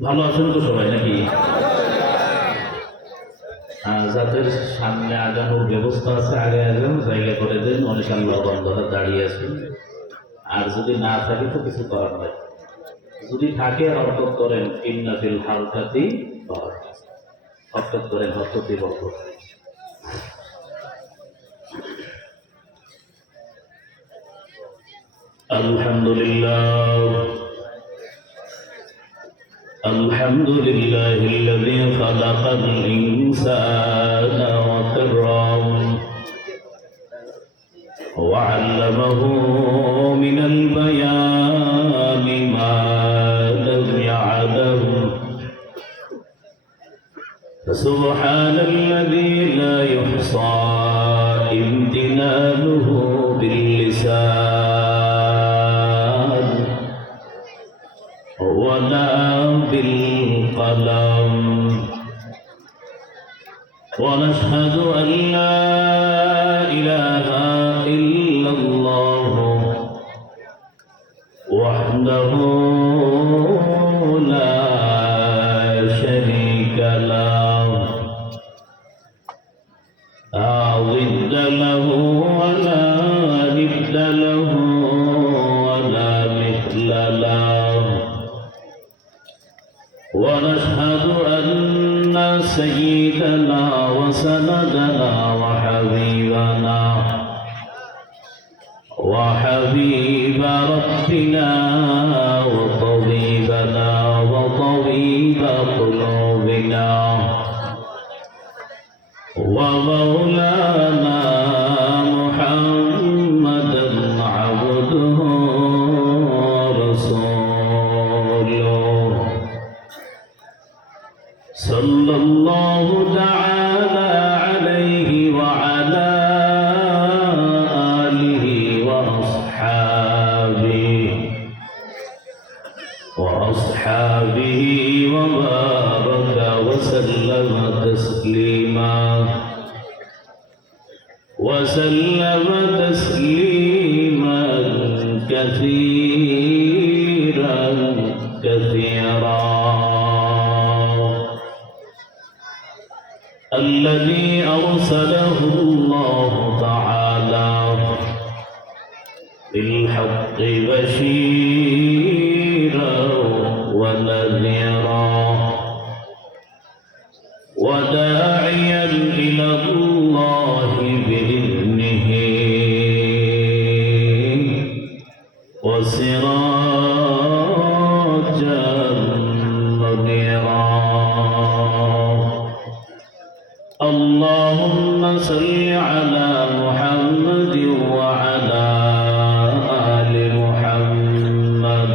ভালো আছেন তো সবাই নাকি? যাদের সামনে আগানোর ব্যবস্থা আছে আগে আগান, জায়গা করে দেন। অনেক আল্লাহ বন্ধরা দাঁড়িয়ে আছেন। আর যদি না থাকে তো কিছু করার নাই। যদি থাকে হরকত করেন, ইন্নাফিল হালকাতি হরকত করেন, হরকতি বরকত। আলহামদুলিল্লাহ الحمد لله الذي خلق الإنسان وكرمه وعلمه من البيان ما لم يعلم فسبحان الذي لا يحصى امتنانه باللسان ولا بالقلم ونشهد أن لا إله إلا الله وحده لا شريك له لا ضد له ولا ند له ولا مثل له ونشهد أن سيدنا وسندنا وحبيب ربنا وطبيبنا وطبيب قلوبنا ومولانا محمدا عبده ورسوله صلى الله تعالى عليه وعلى آله وأصحابه وبارك وسلم تسليما كثيرا كثيرا الذي أرسله الله تعالى بالحق بشيرا ونذيرا وداعيا إلى الله بإذنه وسراجا منيرا اللهم صل على محمد وعلى آل محمد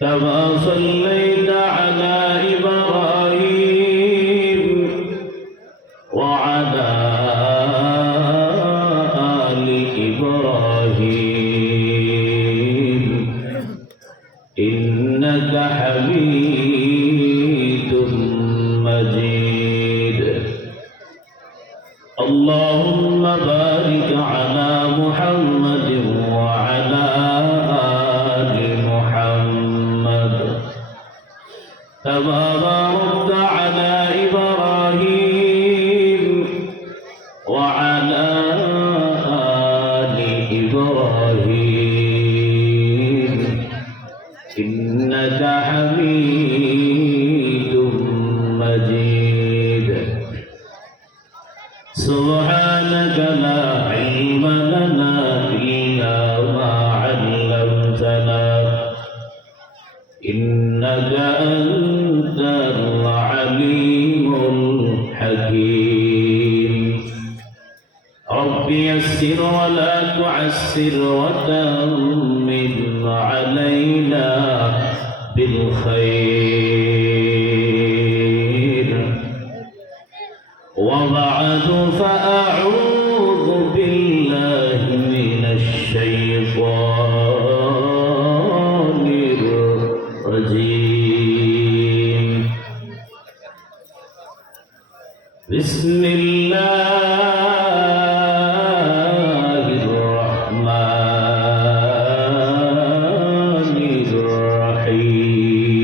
كما صليت على إبراهيم وعلى آل إبراهيم إنك حميد مجيد اللهم بارك على محمد وعلى آل محمد كما باركت على إبراهيم وعلى آل إبراهيم إنك حميد مجيد سبحانك لا علم لنا إلا ما علمتنا إنك أنت العليم الحكيم رب يسر ولا تعسر وتمم علينا بالخير وبعد فأعوذ بالله من الشيطان الرجيم بسم الله الرحمن الرحيم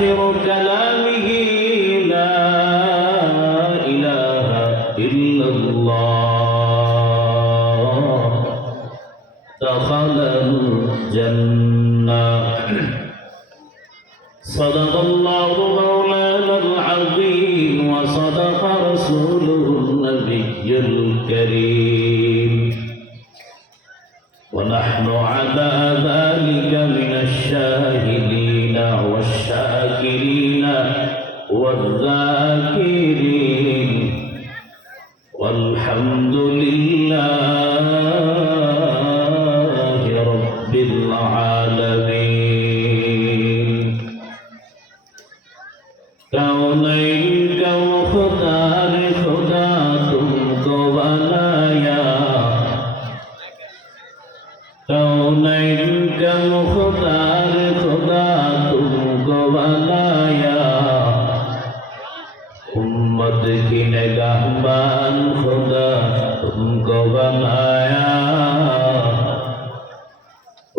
آخر كلامه لا إله إلا الله دخل الجنة صدق الله مولانا العظيم وصدق رسوله النبي الكريم ونحن على ذلك من الشاهدين والشاكرين والذاكرين والحمد لله رب العالمين कौनैन कौ खुदा रे खुदा तुमको बनाया कौनैन कौ खुदा रे खुदा तुमको बनाया उम्मत की निगाहबान खुदा तुमको बनाया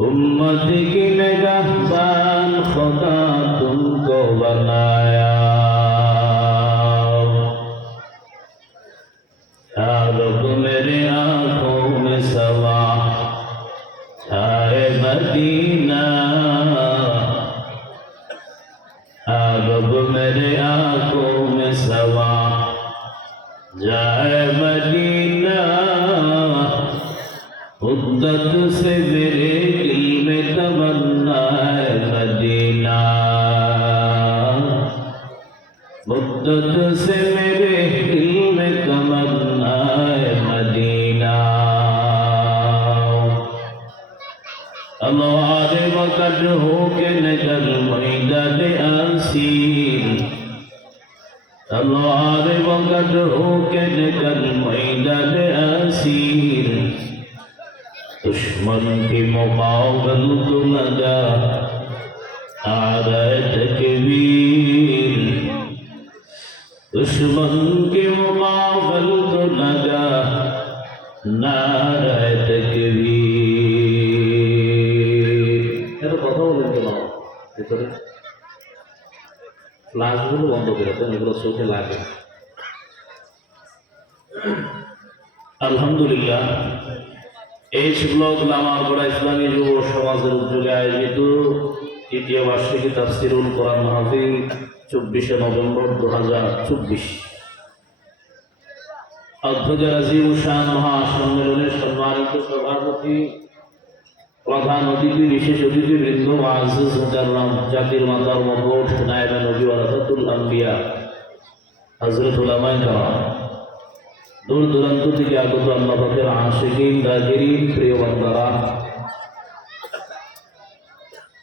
उम्मत की निगाहबान खुदा तुमको बनाया रब मेरे आँखों में सवा छाए मदीना रब मेरे आँखों में सवा जाए मदीना मुद्दत से मेरे दिल में तमन्ना है मदीना मुद्दत से मेरे दिल में तमन्ना है मदीना अल्लाह वक़्त हो के निकल मैदान आसीर अल्लाह वक़्त हो के निकल मैदान आसीर दुश्मन के मुकाबल तो लगा नारे तकबीर दुश्मन के मुकाबल तो लगा नारे तकबीर এর কথা বলেন কেন ভিতরে ফ্লাশগুলো বন্ধ করে দেন এগুলো চোখে লাগে আলহামদুলিল্লাহ এই ব্লগ লামারপাড়া ইসলামী যুব সমাজের উদ্যোগে আয়োজিত তৃতীয় বার্ষিকী তাফসিরুল কোরআন মাহফিল 24শে নভেম্বর 2024 অধ্যক্ষ রাজিব শান মহাসম্মেলনের সম্মানিত সভাপতি প্রধান অতিথি বিশেষ অতিথিবৃন্দ মুআজ্জিজ মুকাররম জাতির মাতার মহবুব নায়েবে নবী ওয়ারাসাতুল আম্বিয়া হযরত উলামায়ে কেরাম দূর দূরান্ত থেকে আগত আল্লাহ পাকের আশিকিন রাজিরিন প্রিয় বান্দারা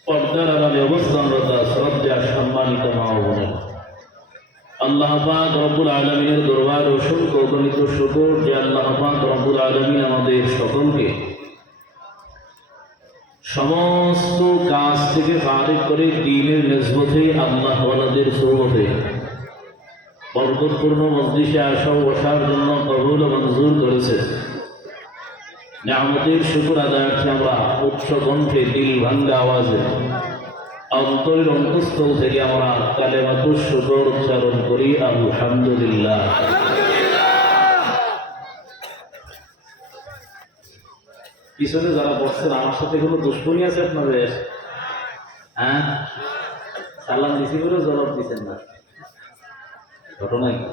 পর্দার আড়ালে অবস্থানরত শ্রদ্ধা সম্মানিত মা ও বোনেরা আল্লাহ পাক রব্বুল আলামিনের দরবারে অসংখ্য অগণিত শুকর যে আল্লাহ পাক রব্বুল আলামিন আমাদের সকলকে সমস্ত কাজ থেকে ফারিগ করে দ্বীনের নিসবতে আল্লাহ ওয়ালাদের সুহবতে বরকতপূর্ণ মজলিসে আসা ও বসার জন্য কবুল ও মঞ্জুর করেছে নিয়ামতের শুকর আদায়ার্থে আমরা উচ্চ কণ্ঠে দিল ভাঙ্গা আওয়াজে অন্তরের অন্তঃস্থল থেকে আমরা কালেমাতুর শুকর উচ্চারণ করি আলহামদুলিল্লাহ। পিছনে যারা বসছেন আমার সাথে কোনো দুশ্মনী আছে আপনাদের? হ্যাঁ, সালাম দিছি বলে জবাব দিচ্ছেন না, ঘটনা কি?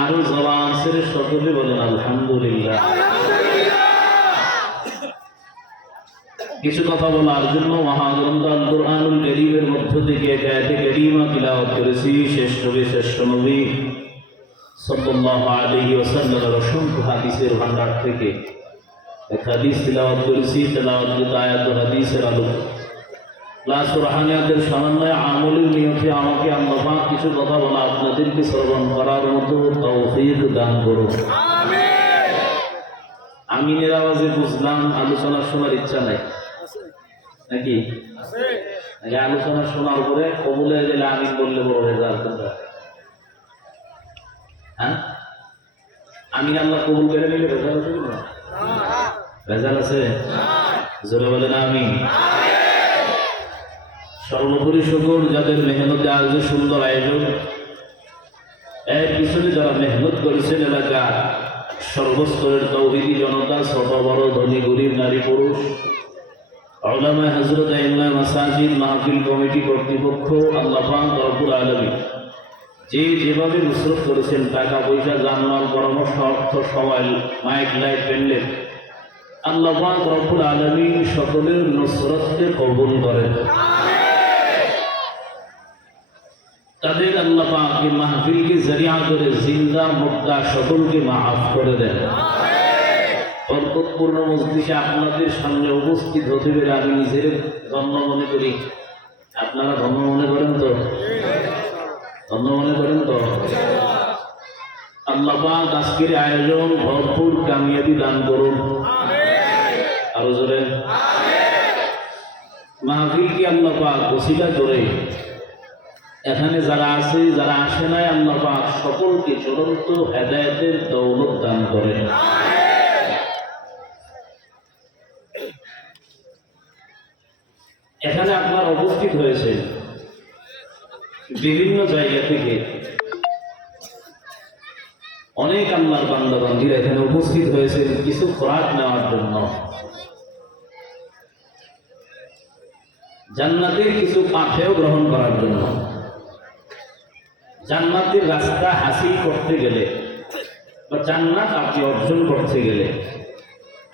আরো জবান ছেড়ে সকলে বলেন আলহামদুলিল্লাহ। কিছু কথা বলার জন্য মহাগ্রন্থ আল কুরআনুল কারীমের মধ্য থেকে এক আয়াতে কারীমা তিলাওয়াত করেছি। শ্রেষ্ঠ নবী সাল্লাল্লাহু আলাইহি ওয়াসাল্লামের অসংখ্য হাদিসের ভান্ডার থেকে এক হাদিস তিলাওয়াত করেছি। তেলাওয়াত আয়াত ও হাদিসের আলো ক্লাস রুহানিয়াতের সমন্বয়ে আমলের নিয়তে আমাকে আল্লাহ পাক কিছু কথা বলা আপনাদেরকে শ্রবণ করার মতো তৌফিক দান করুন, আমিন। আমিনের আওয়াজে বুঝলাম আলোচনা শোনার ইচ্ছা নাই নাকি? আলোচনা শোনার পরে কবুলে গেলে আমিন বললে বড় রেজাল্ট। হ্যাঁ, আমিন আল্লাহ কবুল করে নিলে রেজাল্ট আছে না? রেজাল্ট আছে, জোরে বলেন আমিন। সর্বোপরি শুকর যাদের মেহনতে আজ সুন্দর আয়োজন, এর পিছনে যারা মেহনত করেছেন এলাকা সর্বস্তরের তৌহিদি জনতা, ছোট বড়, ধনী গরিব, নারী পুরুষ, উলামা হযরত, ইমাম মাসাজিদ, মাহফিল কমিটি কর্তৃপক্ষ, আল্লাহ পাক রব্বুল আলামিন যে যেভাবে নুসরত করেছেন, টাকা পয়সা, জানমাল, পরামর্শ, অর্থ, সময়, মাইক, লাইট, প্যান্ডেল, আল্লাহ পাক রব্বুল আলামিন সকলের নুসরতকে কবুল করেন। তাদের আল্লাহ পাক এই মাহফিলকে জরিয়া করে জিন্দা মুর্দা সকলকে মাফ করে দেন। বরকতপূর্ণ মজলিসে আপনাদের সামনে উপস্থিত হতে পেরে আমি নিজের ধন্য মনে করি। আপনারা ধন্য মনে করেন তো? ধন্য মনে করেন তো? আল্লাহ পাক আজকের আয়োজন ভরপুর কামিয়াবি দান করুন। আরো জোরে মাহফিলকে আল্লাহ পাক ওসিলা করে এখানে যারা আছে, যারা আসে নাই, আল্লাহ পাক সকলকে চূড়ান্ত হেদায়েতের দৌলত দান করেন। এখানে আপনার উপস্থিত হয়েছে বিভিন্ন জায়গা থেকে অনেক আল্লাহর বান্দা বান্দীরা এখানে উপস্থিত হয়েছে কিছু খোরাক নেওয়ার জন্য, জান্নাতের কিছু পাথেয় গ্রহণ করার জন্য। জান্নাতের রাস্তা হাসিল করতে গেলে বা জান্নাত আপনি অর্জন করতে গেলে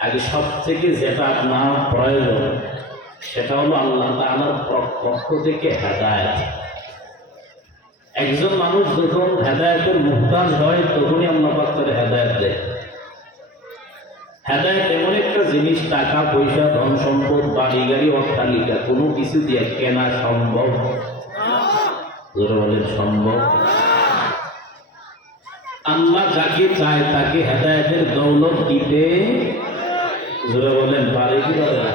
আগে সব থেকে যেটা আপনার প্রয়োজন সেটা হলো আল্লাহ তাআলার পক্ষ থেকে হেদায়েত। একজন মানুষ যখন হেদায়েতের মুহতাজ হয় তখনই আল্লাহ পাক তাকে হেদায়েত দেয়। হেদায়েত এমন একটা জিনিস, টাকা পয়সা, ধন সম্পদ, বাড়ি গাড়ি, অট্টালিকা কোনো কিছু দিয়ে কেনা সম্ভব? জোরে বলেন সম্ভব? আল্লাহ যাকে চায় তাকে হেদায়েতের দৌলত দিতে, জোরে বলেন, পারে কি পারে না?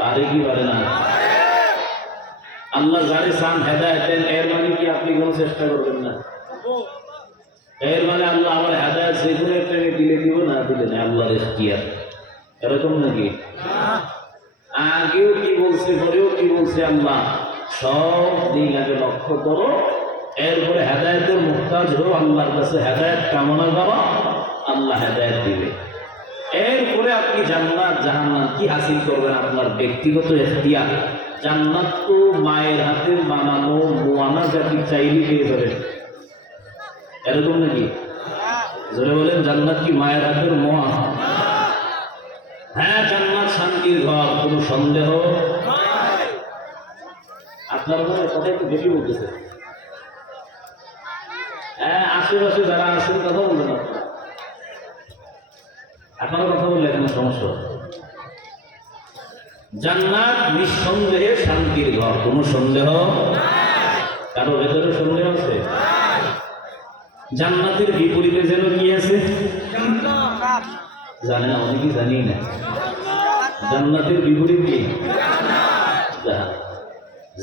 পারে কি পারে না? আল্লাহ যারে চান হেদায়েত দেন, এর মানে কি আপনি কোনো চেষ্টা করবেন না? এর মানে আল্লাহ আমার হেদায়েত যে কোনো একটা দিলে দিব, না দিলে না, আল্লাহর ইখতিয়ার। এরকম নাকি? আগেও কি বলছে, পরেও কি বলছে আল্লাহ? সব দিক আগে লক্ষ্য করো, এরপরে হেদায়েতের মুহতাজ হও, আল্লাহর কাছে হেদায়েত কামনা করো, আল্লাহ হেদায়েত দিবে। এরপরে আপনি জান্নাত জাহান্নাম কি হাসিল করবেন আপনার ব্যক্তিগত ইখতিয়ার। জান্নাত তো মায়ের হাতে বানানো মোয়ানা জাতি চাইলে পেয়ে যাবেন। এরকম নাকি? জোরে বলেন, জান্নাত কি মায়ের হাতের মোয়া? হ্যাঁ, জান্নাত শান্তির ঘর, কোনো সন্দেহ। আপনার কথা একটু বেশি বলতেছে। হ্যাঁ, আশেপাশে যারা আছেন কথা বলবেন আপনারা কথা বললে কোনো সমস্যা। জান্নাত নিঃসন্দেহে শান্তির ঘর, কোনো সন্দেহ। কারো ভেতরে সন্দেহ আছে? জান্নাতের বিপরীতে যেন কি আছে জানে না, অনেকেই জানি না। জান্নাতের বিপরীত কি?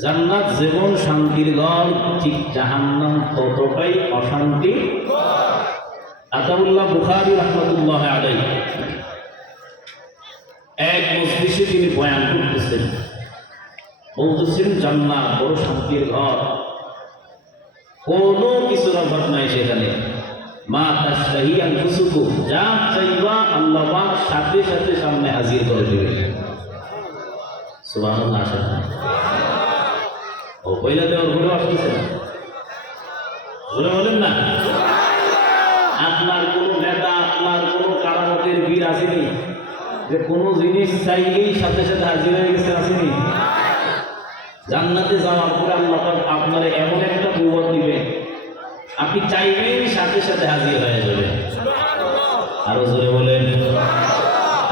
জান্নাত যেমন শান্তির ঘর, ঠিক জাহান্নাম ততটাই অশান্তি। আতাউল্লাহ বুখারী রাহমাতুল্লাহ আলাইহি এক মজলিসে তিনি বয়ান করতেছেন, বলতেছেন জান্নাত বড় শান্তির ঘর, কোনো কিছুর অভাব নাই সেখানে। মা তাশতাহি আনফুসুকুম, যা চাইবা আল্লাহ পাক সাথে সাথে সামনে হাজির করে দিবেন। সুবহানাল্লাহ। ও পয়লা দেওয়ার ঘুরে আসতেছে না, ঘুরে বলেন না। আপনার কোন নেতা, আপনার কোন কারামতের বীর আসেনি যে কোনো জিনিস চাইলেই সাথে সাথে হাজির হয়ে গেছে? আসেনি? জান্নাতে যাওয়ার পরে আল্লাহ পাক আপনার এমন একটা কুওয়াত দিবেন, আপনি চাইবেন সাথে সাথে হাজির হয়ে যাবেন। আরো জোরে বলেন,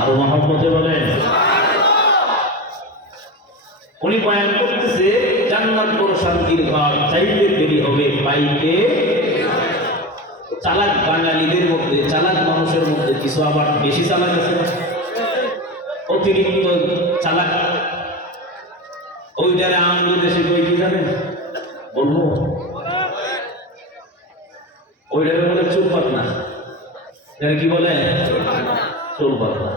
আরো মহব্বতে বলেন। উনি বয়ান করতেছে জান্নাত বড় শান্তির ঘর, চাইতে দেরি হবে পাইতে। চালাক বাঙালিদের মধ্যে, চালাক মানুষের মধ্যে কিছু আবার বেশি চালাক আছে, অতিরিক্ত চালাক। ওইটারে আমাদের দেশে কই কি জানেন বলবো? ওইটারে বলে চুল পাতনা। এটা কি বলে? চুল পাতনা,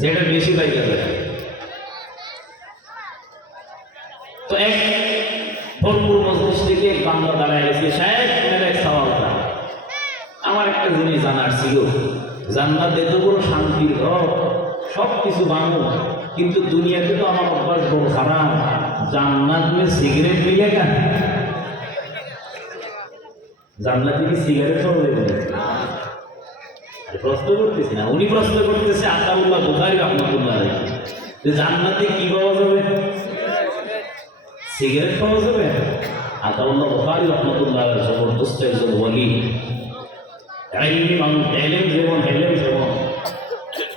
যেটা বেশি পাই যাবে। তো এক ভরপুর মজলিস থেকে এক বান্দা দাঁড়ায় গেছে, সাহেব মেরে এক সওয়াল করা। আমার একটা জিনিস জানার ছিল, জান্নাত এত বড় শান্তির ঘর, সব কিছু বানো, কিন্তু দুনিয়াতে তো আমার অভ্যাস বড় খারাপ, জান্নাত में সিগারেট मिलेगा? জান্নাতে কি সিগারেট পাওয়া যাবে? প্রশ্ন করতেছি না, উনি প্রশ্ন করতেছে আতাউল্লাহ বুখারী রাহমাতুল্লাহ আলাইহি, যে জান্নাতে কি পাওয়া যাবে? সিগারেট পাওয়া যাবে? আতাউল্লাহ বুখারী রাহমাতুল্লাহ আলাইহি জবরদস্ত একজন ওলি, এলেম যেমন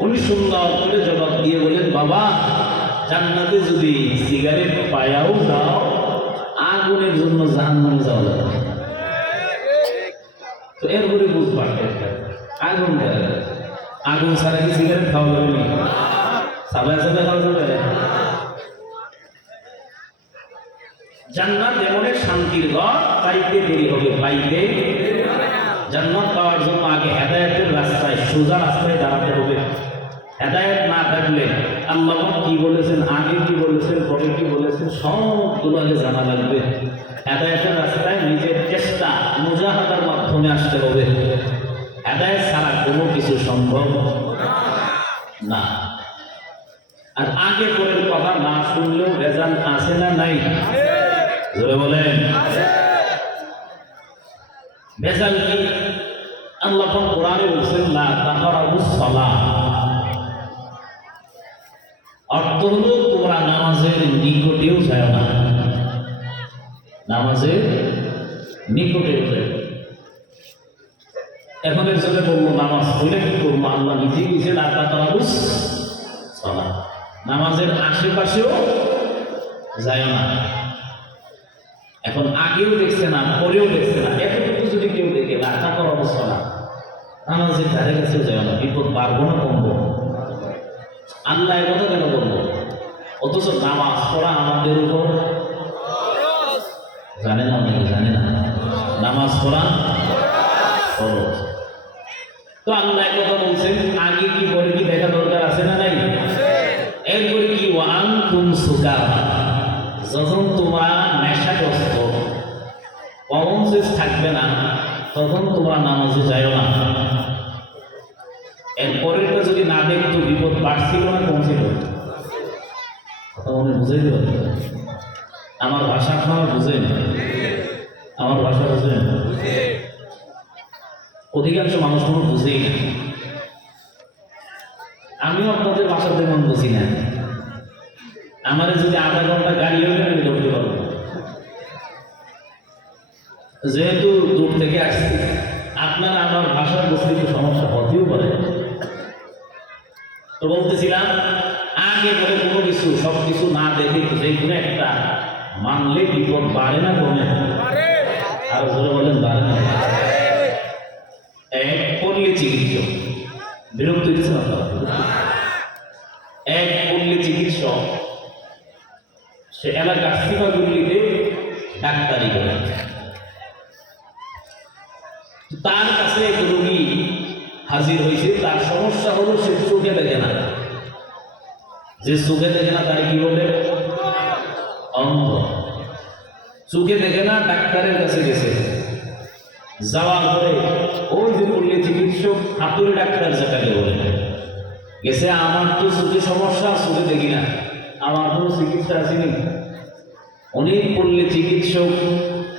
উনি সুন্দর করে জবাব দিয়ে বলেন, বাবা জান্নাতে যদি সিগারেট পায়াও যাও, আগুনের জন্য জাহান্নামে যাওয়া যাবে। তো এরপরে বুঝবা আগুন আগুন ছাড়া কি সিগারেট খাওয়া যাবে না? সাবাই সাবাই খাওয়া যাবে? জান্নাত এমন এক শান্তির ঘর, পাইতে দেরি হবে, পাইতে। জান্নাত পাওয়ার জন্য আগে হেদায়েতের রাস্তায়, সোজা রাস্তায় দাঁড়াতে হবে। হেদায়েত না থাকলে আল্লাহ কি বলেছেন, আগে কি বলেছেন, পরে কি বলেছেন, সবগুলো আগে জানা লাগবে। হেদায়েতের রাস্তায় নিজের চেষ্টা মুজাহাদার মাধ্যমে আসতে হবে। হেদায়েত ছাড়া কোনো কিছু সম্ভব না। আর আগে পরের কথা না শুনলেও ভেজাল আছে না নাই? জোরে বলেন ভেজাল কি? আল্লাহ কোরআনে বলছেন লা তাকরাবুস সালাহ, অর্থ হলো তোমরা নামাজের নিকটেও যায় না, নামাজের নিকটেও যায়। এখন এর সাথে বলবো নামাজ পড়লে কি করবো? আল্লাহ নিজেই দিয়েছে লা তাকরাবুস সালাহ, নামাজের আশেপাশেও যায় না। এখন আগেও দেখছে না, পরেও দেখছে না, এতটুকু যদি কেউ দেখে লা তাকরাবুস সালাহ, নামাজের ধারে কাছেও যায় না, বিপদ বাড়বো না কমবো? আল্লাহ এর কথা কেন বলবো? অথচ নামাজ পড়া আমাদের উপর জানে না, অনেকে জানে না নামাজ পড়া ফরজ। তো আল্লাহ এর কথা বলছেন, আগে কি পরে কি দেখা দরকার আছে না নাই? এরপরে কি ওয়া আনতুম সুকারা, যখন তোমরা নেশাগ্রস্ত, কনসিয়াস থাকবে না, তখন তোমরা নামাজে যাও না। এরপরেরটা যদি না দেখতো বিপদ বাড়ছিল না কমছিল? কথা মনে বুঝাইতে পারি? আমার ভাষা আপনারা বুঝেন? আমার ভাষা বুঝেন? অধিকাংশ মানুষ কোনো বুঝেই না। আমিও আপনাদের ভাষা তেমন বুঝি না। আমার যদি আধা ঘন্টা গাড়ি হলে আমি ধরতে পারবো, যেহেতু দূর থেকে আসছি। আপনারা আমার ভাষা বুঝতে একটু সমস্যা হতেও পারে। তো বলতেছিলাম, আগে পরে কোনো কিছু সব কিছু না দেখে যে কোনো একটা মানলে বিপদ বাড়ে না কমে? আর ধরে বলেন বাড়ে না? এক পল্লী চিকিৎসক, বিরক্ত দিচ্ছে না আপনারা? এক পল্লী চিকিৎসক, সে এলাকার সীমাগুলিতে ডাক্তারি করে। তার কাছে এক রোগী হাজির হয়েছে, তার সমস্যা হলো সে চোখে দেখে না। যে চোখে দেখে না তার কি বলে? অন্ধ। চোখে দেখে না, ডাক্তারের কাছে গেছে। যাওয়ার পরে ওই যে পল্লী চিকিৎসক হাতুড়ি ডাক্তার যেটাকে বলে গেছে, আমার তো চোখে সমস্যা, চোখে দেখি না, আমার কোনো চিকিৎসা আসেনি। অনেক পল্লী চিকিৎসক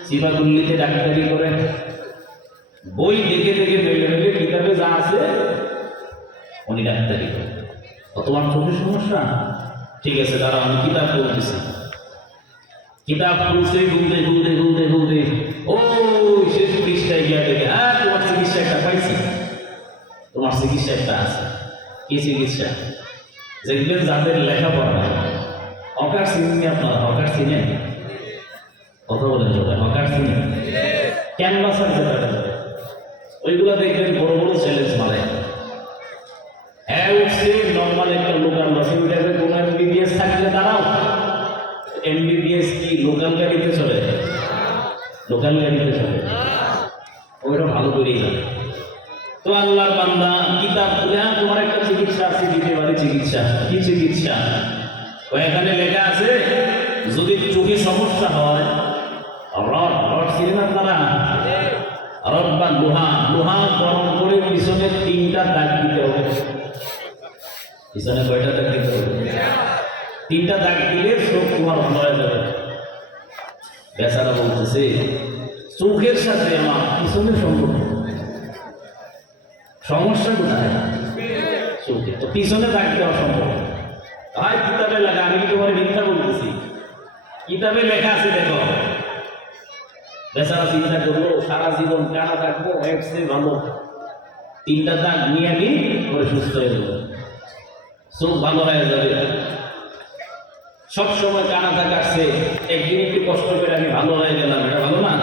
চিবাগুল্লিতে ডাক্তারি করে, বই দেখে দেখে মেলে মেলে কিতাবে যা আছে উনি ডাক্তারি করে। তোমার চোখের সমস্যা? ঠিক আছে, তারা আমি কিতাব পড়তেছি। কিতাব খুলছে, ঘুমতে ঘুমতে ঘুমতে ঘুমতে ও শেষ পৃষ্ঠায় গিয়া দেখে, হ্যাঁ তোমার চিকিৎসা একটা পাইছি, তোমার চিকিৎসা একটা আছে। কি চিকিৎসা? দেখবেন যাদের লেখাপড়া নাই, হকার চিনেন আপনারা? হকার চিনেন? কথা বলেন সবাই, হকার চিনেন? ক্যানভাসার যেটা ওইগুলা দেখবেন বড় বড় চ্যালেঞ্জ মারে। হ্যাঁ উঠছে নর্মাল একটা লোকাল বাসে উঠে কোনো এমবিবিএস থাকলে দাঁড়াও। এমবিবিএস কি লোকাল গাড়িতে চলে? লোকাল গাড়িতে চলে, ওইটা ভালো করেই যাবে। তো আল্লাহর বান্দা কিতাব খুলে, তোমার একটা চিকিৎসা আছে, দিতে পারি চিকিৎসা। কি চিকিৎসা? এখানে লেখা আছে যদি চোখে সমস্যা হয়, রড রড ছিলেন আপনারা, রড বা লোহা লোহা গরম করে পিছনে 3টা দাগ দিতে হবে। পিছনে কয়টা দাগ দিতে হবে? 3টা দাগ দিলে চোখ তোমার ভালো হয়ে যাবে। বেচারা বলতেছে চোখের সাথে আমার পিছনের সম্পর্ক, সমস্যা কোথায়? চোখে। তো পিছনে দাগ দেওয়া সম্ভব হয়? কিতাবে লেখা, আমি কি তোমার মিথ্যা বলতেছি? কিতাবে লেখা আছে, দেখো। বেচারা চিন্তা করবো সারা জীবন কানা থাকবো, এর চেয়ে ভালো 3টা দাগ নিয়ে আনি করে সুস্থ হয়ে যাবে, চোখ ভালো হয়ে যাবে। সব সময় কানা থাকাচ্ছে, একদিন একটু কষ্ট করে আমি ভালো হয়ে গেলাম, এটা ভালো না?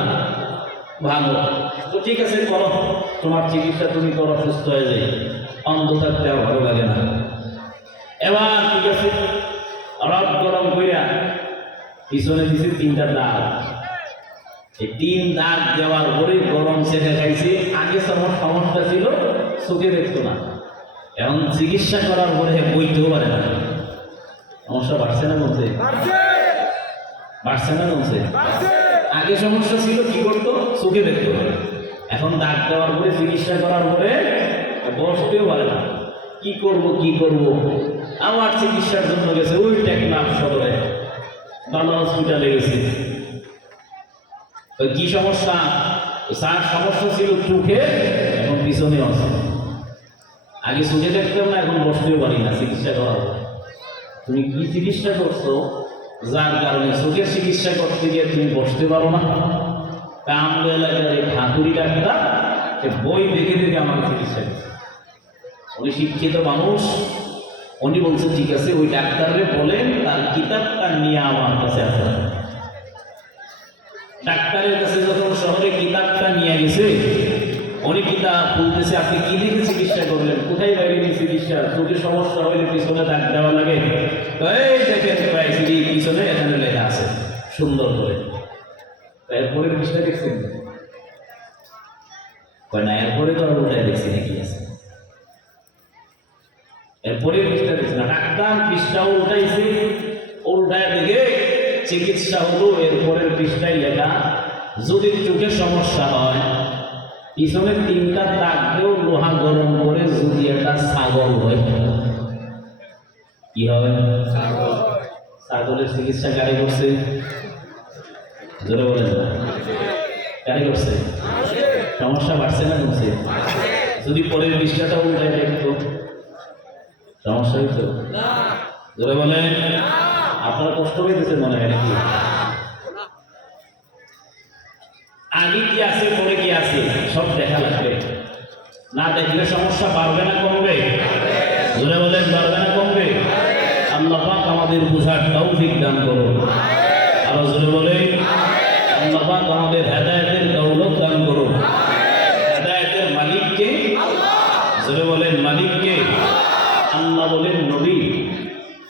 ভালো। তো ঠিক আছে, করো, তোমার চিকিৎসা তুমি করো, সুস্থ হয়ে যায়। অন্ধ থাকতে আর ভালো লাগে না। এবার ঠিক আছে, রড গরম কইরা পিছনে দিছি 3টা দাগ। এই 3 দাগ দেওয়ার পরে গরম সেটা খাইছে। আগে আমার সমস্যা ছিল চোখে দেখতো না, এখন চিকিৎসা করার পরে বইতেও পারে না। সমস্যা বাড়ছে না বলছে? বাড়ছে না বলছে? আগে সমস্যা ছিল কি করতো? চোখে দেখতো, এখন দাগ দেওয়ার পরে চিকিৎসা করার পরে বসতেও পারে না। কি করব কি করব, আবার চিকিৎসার জন্য গেছে ওই টেকনাফ সদরে ভালো হসপিটালে গেছে। কি সমস্যা? তার সমস্যা ছিল চোখে, এখন পিছনে আছে। আগে চোখে দেখতাম না, এখন বসতেও পারি না চিকিৎসা করার পরে। তুমি কি চিকিৎসা করছো যার কারণে চোখের চিকিৎসা করতে গিয়ে তুমি বসতে পারো না? কামরু এলাকার এই ঠাকুরি ডাক্তার বই দেখে দেখে আমাকে চিকিৎসা করছে। উনি শিক্ষিত মানুষ, উনি বলছে ঠিক আছে ওই ডাক্তাররে বলেন তার কিতাবটা নিয়ে আমার কাছে আসে। ডাক্তারের কাছে যখন শহরে কিতাবটা নিয়ে গেছে, উনি কিতাব বলতেছে আপনি কি দেখে চিকিৎসা করলেন? কোথায় বাইরে চিকিৎসা? চোখে সমস্যা হইলে পিছনে দাগ দেওয়া লাগে। এই দেখেন পিছনে এখানে লেখা আছে সুন্দর করে। এরপরে পৃষ্ঠা দেখছেন? না, এরপরে তো আর উল্টায় দেখছি নাকি আছে, এরপরে পৃষ্ঠা দেখছি না। ডাক্তার পৃষ্ঠা উল্টাইছে, উল্টায় দেখে চিকিৎসা হলো। এরপরের পৃষ্ঠায় লেখা যদি চোখের সমস্যা হয়, পিছনে 3টা দাগ দিয়েও লোহা গরম করে যদি একটা ছাগল হয়, কি হবে? ছাগলের চিকিৎসা কারি করছে? জোরে বলেন না, কারি করছে? সমস্যা বাড়ছে না কমছে? যদি পরের পৃষ্ঠাটা উল্টায় দেখতো সমস্যা হইতো? জোরে বলেন। আপনারা কষ্ট পেতেছেন মনে হয় নাকি? আগে কি আছে পরে কি আছে সব দেখা লাগবে, না দেখলে সমস্যা বাড়বে না কমবে? জোরে বলেন, বাড়বে না কমবে? আল্লাহ পাক আমাদের বুঝার তৌফিক দান করুন। আরো জোরে বলেন, আল্লাহ পাক আমাদের হেদায়েতের দৌলত দান করুন। হেদায়েতের মালিক কে? জোরে বলেন, মালিক কে? আল্লাহ বলেন নবী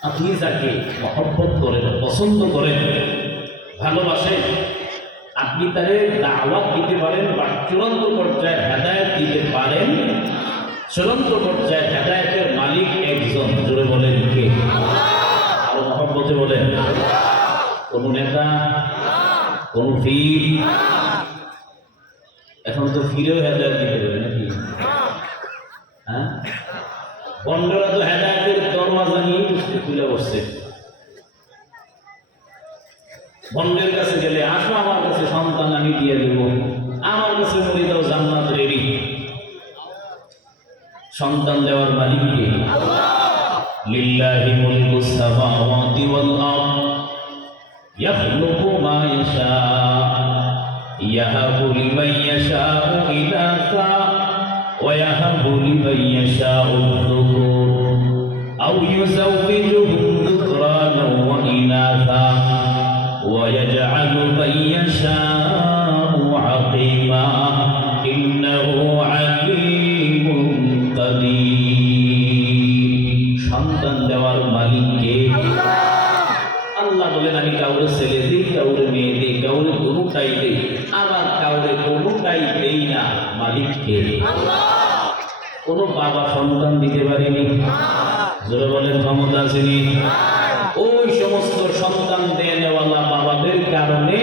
আপনি যাকে মহব্বত করেন, পছন্দ করেন, ভালোবাসেন, আপনি তাদের দাওয়াত দিতে পারেন বা চূড়ান্ত পর্যায়ে হেদায়েত দিতে পারেন। চূড়ান্ত পর্যায়ে হেদায়েতের মালিক একজন। জোরে বলেন কে? আরো মহব্বতে বলেন, কোন নেতা, কোন পীর? এখন তো ফিরেও হেদায়েত দিতে পারে নাকি? হ্যাঁ, বন্ধুরা তো হেদায়েতের দরওয়াজা নিয়ে খুলে বসছে। বন্ধের কাছে গেলে আসো আমার কাছে সন্তান আমি দিয়ে দেব, আমার কাছে মরে দাও জান্নাত রেডি। সন্তান দেওয়ার মালিক কে? লিল্লাহি মুলকুস সামাওয়াতি ওয়াল আরদ ইয়াখলুকু মা ইয়াশা ইয়াহাবু লিমান ইয়াশাউ ইনাসা ওয়া ইয়াহাবু লিমান ইয়াশাউ যুকুর আও ইউযাওবিজুহুম যুকরানা ওয়া ইনাসা ويجعل من يشاء عقيما إنه عليم قدير। সন্তান দেওয়ার মালিক কে? আল্লাহ বলেন আমি কাউরে ছেলে দিই, কাউরে মেয়ে দিই, কাউরে কোনোটাই দিই, আবার কাউরে কোনোটাই দেই না। মালিক কে? কোন বাবা সন্তান দিতে পারেনি? জোরে বলেন ক্ষমতা আসেনি? ওই সমস্ত সন্তান দেওয়া কারণে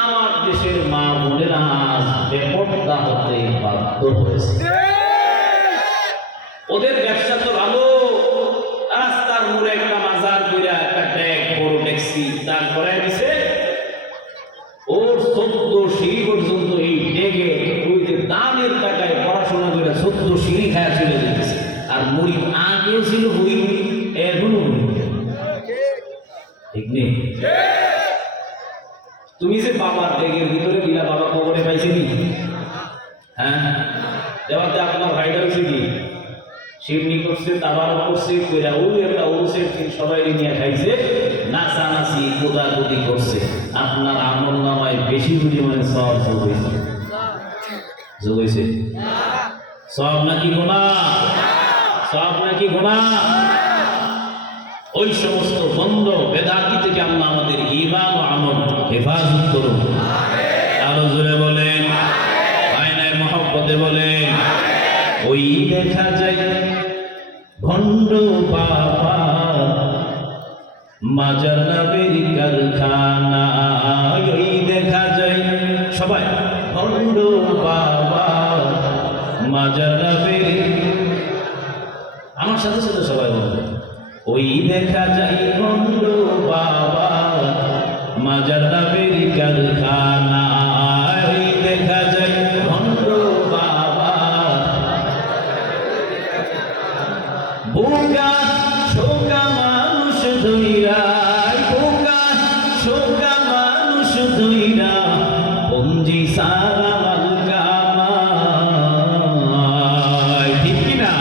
আমার দেশের মা বোনেরা আজ বেপরদা হতে বাধ্য হয়েছে। ওদের ব্যবসা তো ভালো, রাস্তার মোড়ে একটা মাজার কইরা একটা ট্যাগ বড় ট্যাক্সি দাঁড় করায় দিছে, ওর 14 সিঁড়ি পর্যন্ত এই ট্যাগে ওই যে দানের টাকায় পড়াশোনা করে 14 সিঁড়ি খায়া চলে যেতেছে। আর মুড়ি আগেও ছিল মুড়ি, এখনো মুড়ি, ঠিক নেই? তুমি যে বাবার ট্যাগের ভিতরে দিলা, বাবা কবরে পাইছে নি? হ্যাঁ, দেওয়াতে আপনার ভাইটা হয়েছে কি শিবনি করছে, তাবার করছে, কইরা ওই একটা ওষুধ সবাই নিয়ে খাইছে, নাচানাচি কোদাকুদি করছে। আপনার আমল নামায় বেশি পরিমাণে সব যোগ হয়েছে। যোগ হয়েছে সব নাকি গোনা? সব নাকি গোনা? ওই সমস্ত বন্ধ বেদাতি থেকে আল্লাহ আমাদের ঈমান ও আমল হেফাজত করুন। আরো জোরে বলেন, আয়নায় মহব্বতে বলেন। ওই দেখা যায় ভণ্ড বাবা মাজার নবীর কারখানা, ওই দেখা যায় সবাই ভণ্ড বাবা মাজার নবীর, আমার সাথে সাথে সবাই বলবে ওই দেখা যায় ভণ্ড বাবা মাজার নবীর কারখানা, ওই দেখা যায় ভণ্ড বাবা বোকা শোকা মানুষ ধইরা, বোকা শোকা মানুষ ধইরা পঞ্জি সারা মালকামায়, ঠিক কিনা?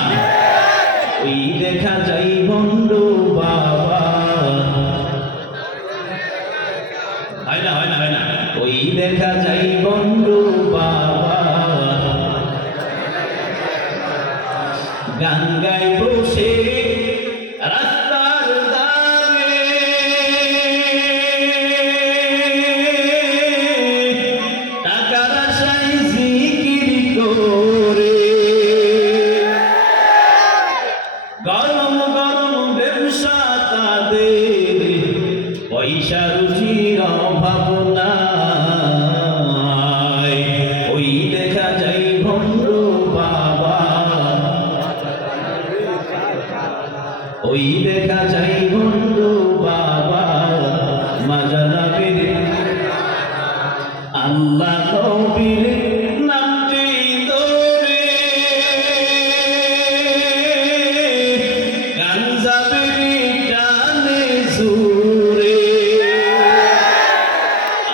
ওই দেখা যাই ভণ্ড বাবা, হয় না হয় না হয় না, ওই দেখা যাই ভণ্ড বাবা গান গাই বসে রাস্তার ধারে, টাকার আশায় জিকির করে, গরম গরম ব্যবসা তাদের, পয়সা রুচির অভাব নাই, ওই দেখা যাই ভণ্ড বাবা, ওই দেখা যাই ভণ্ড বাবা মাজার নবীর, আল্লাহ নবীর নামটি ধরে গাঞ্জা বিড়ি টানে সুরে,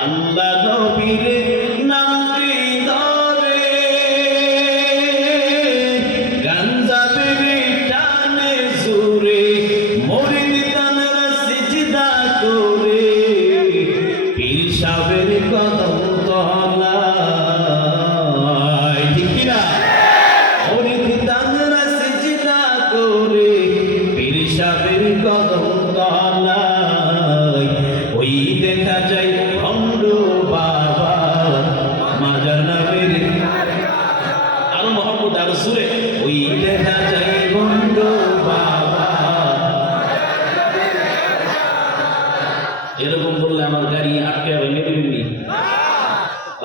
আল্লাহ নবীর নামটি ধরে গাঞ্জা বিড়ি টানে সুরে, মরিদ তানরা সিজদা করে পীর সাহেবের কদম তলায়, ঠিক কিনা? মরিদ তানরা সিজদা করে পীর সাহেবের কদম তলায়, ওই দেখা যায় ভণ্ড বাবা মাজার নবীর, আরো মহব্বত আরো সুরে, ওই দেখা যায় ভণ্ড বাবা। এরকম বললে আমার গাড়ি আটকে ভেঙে দিবেননি?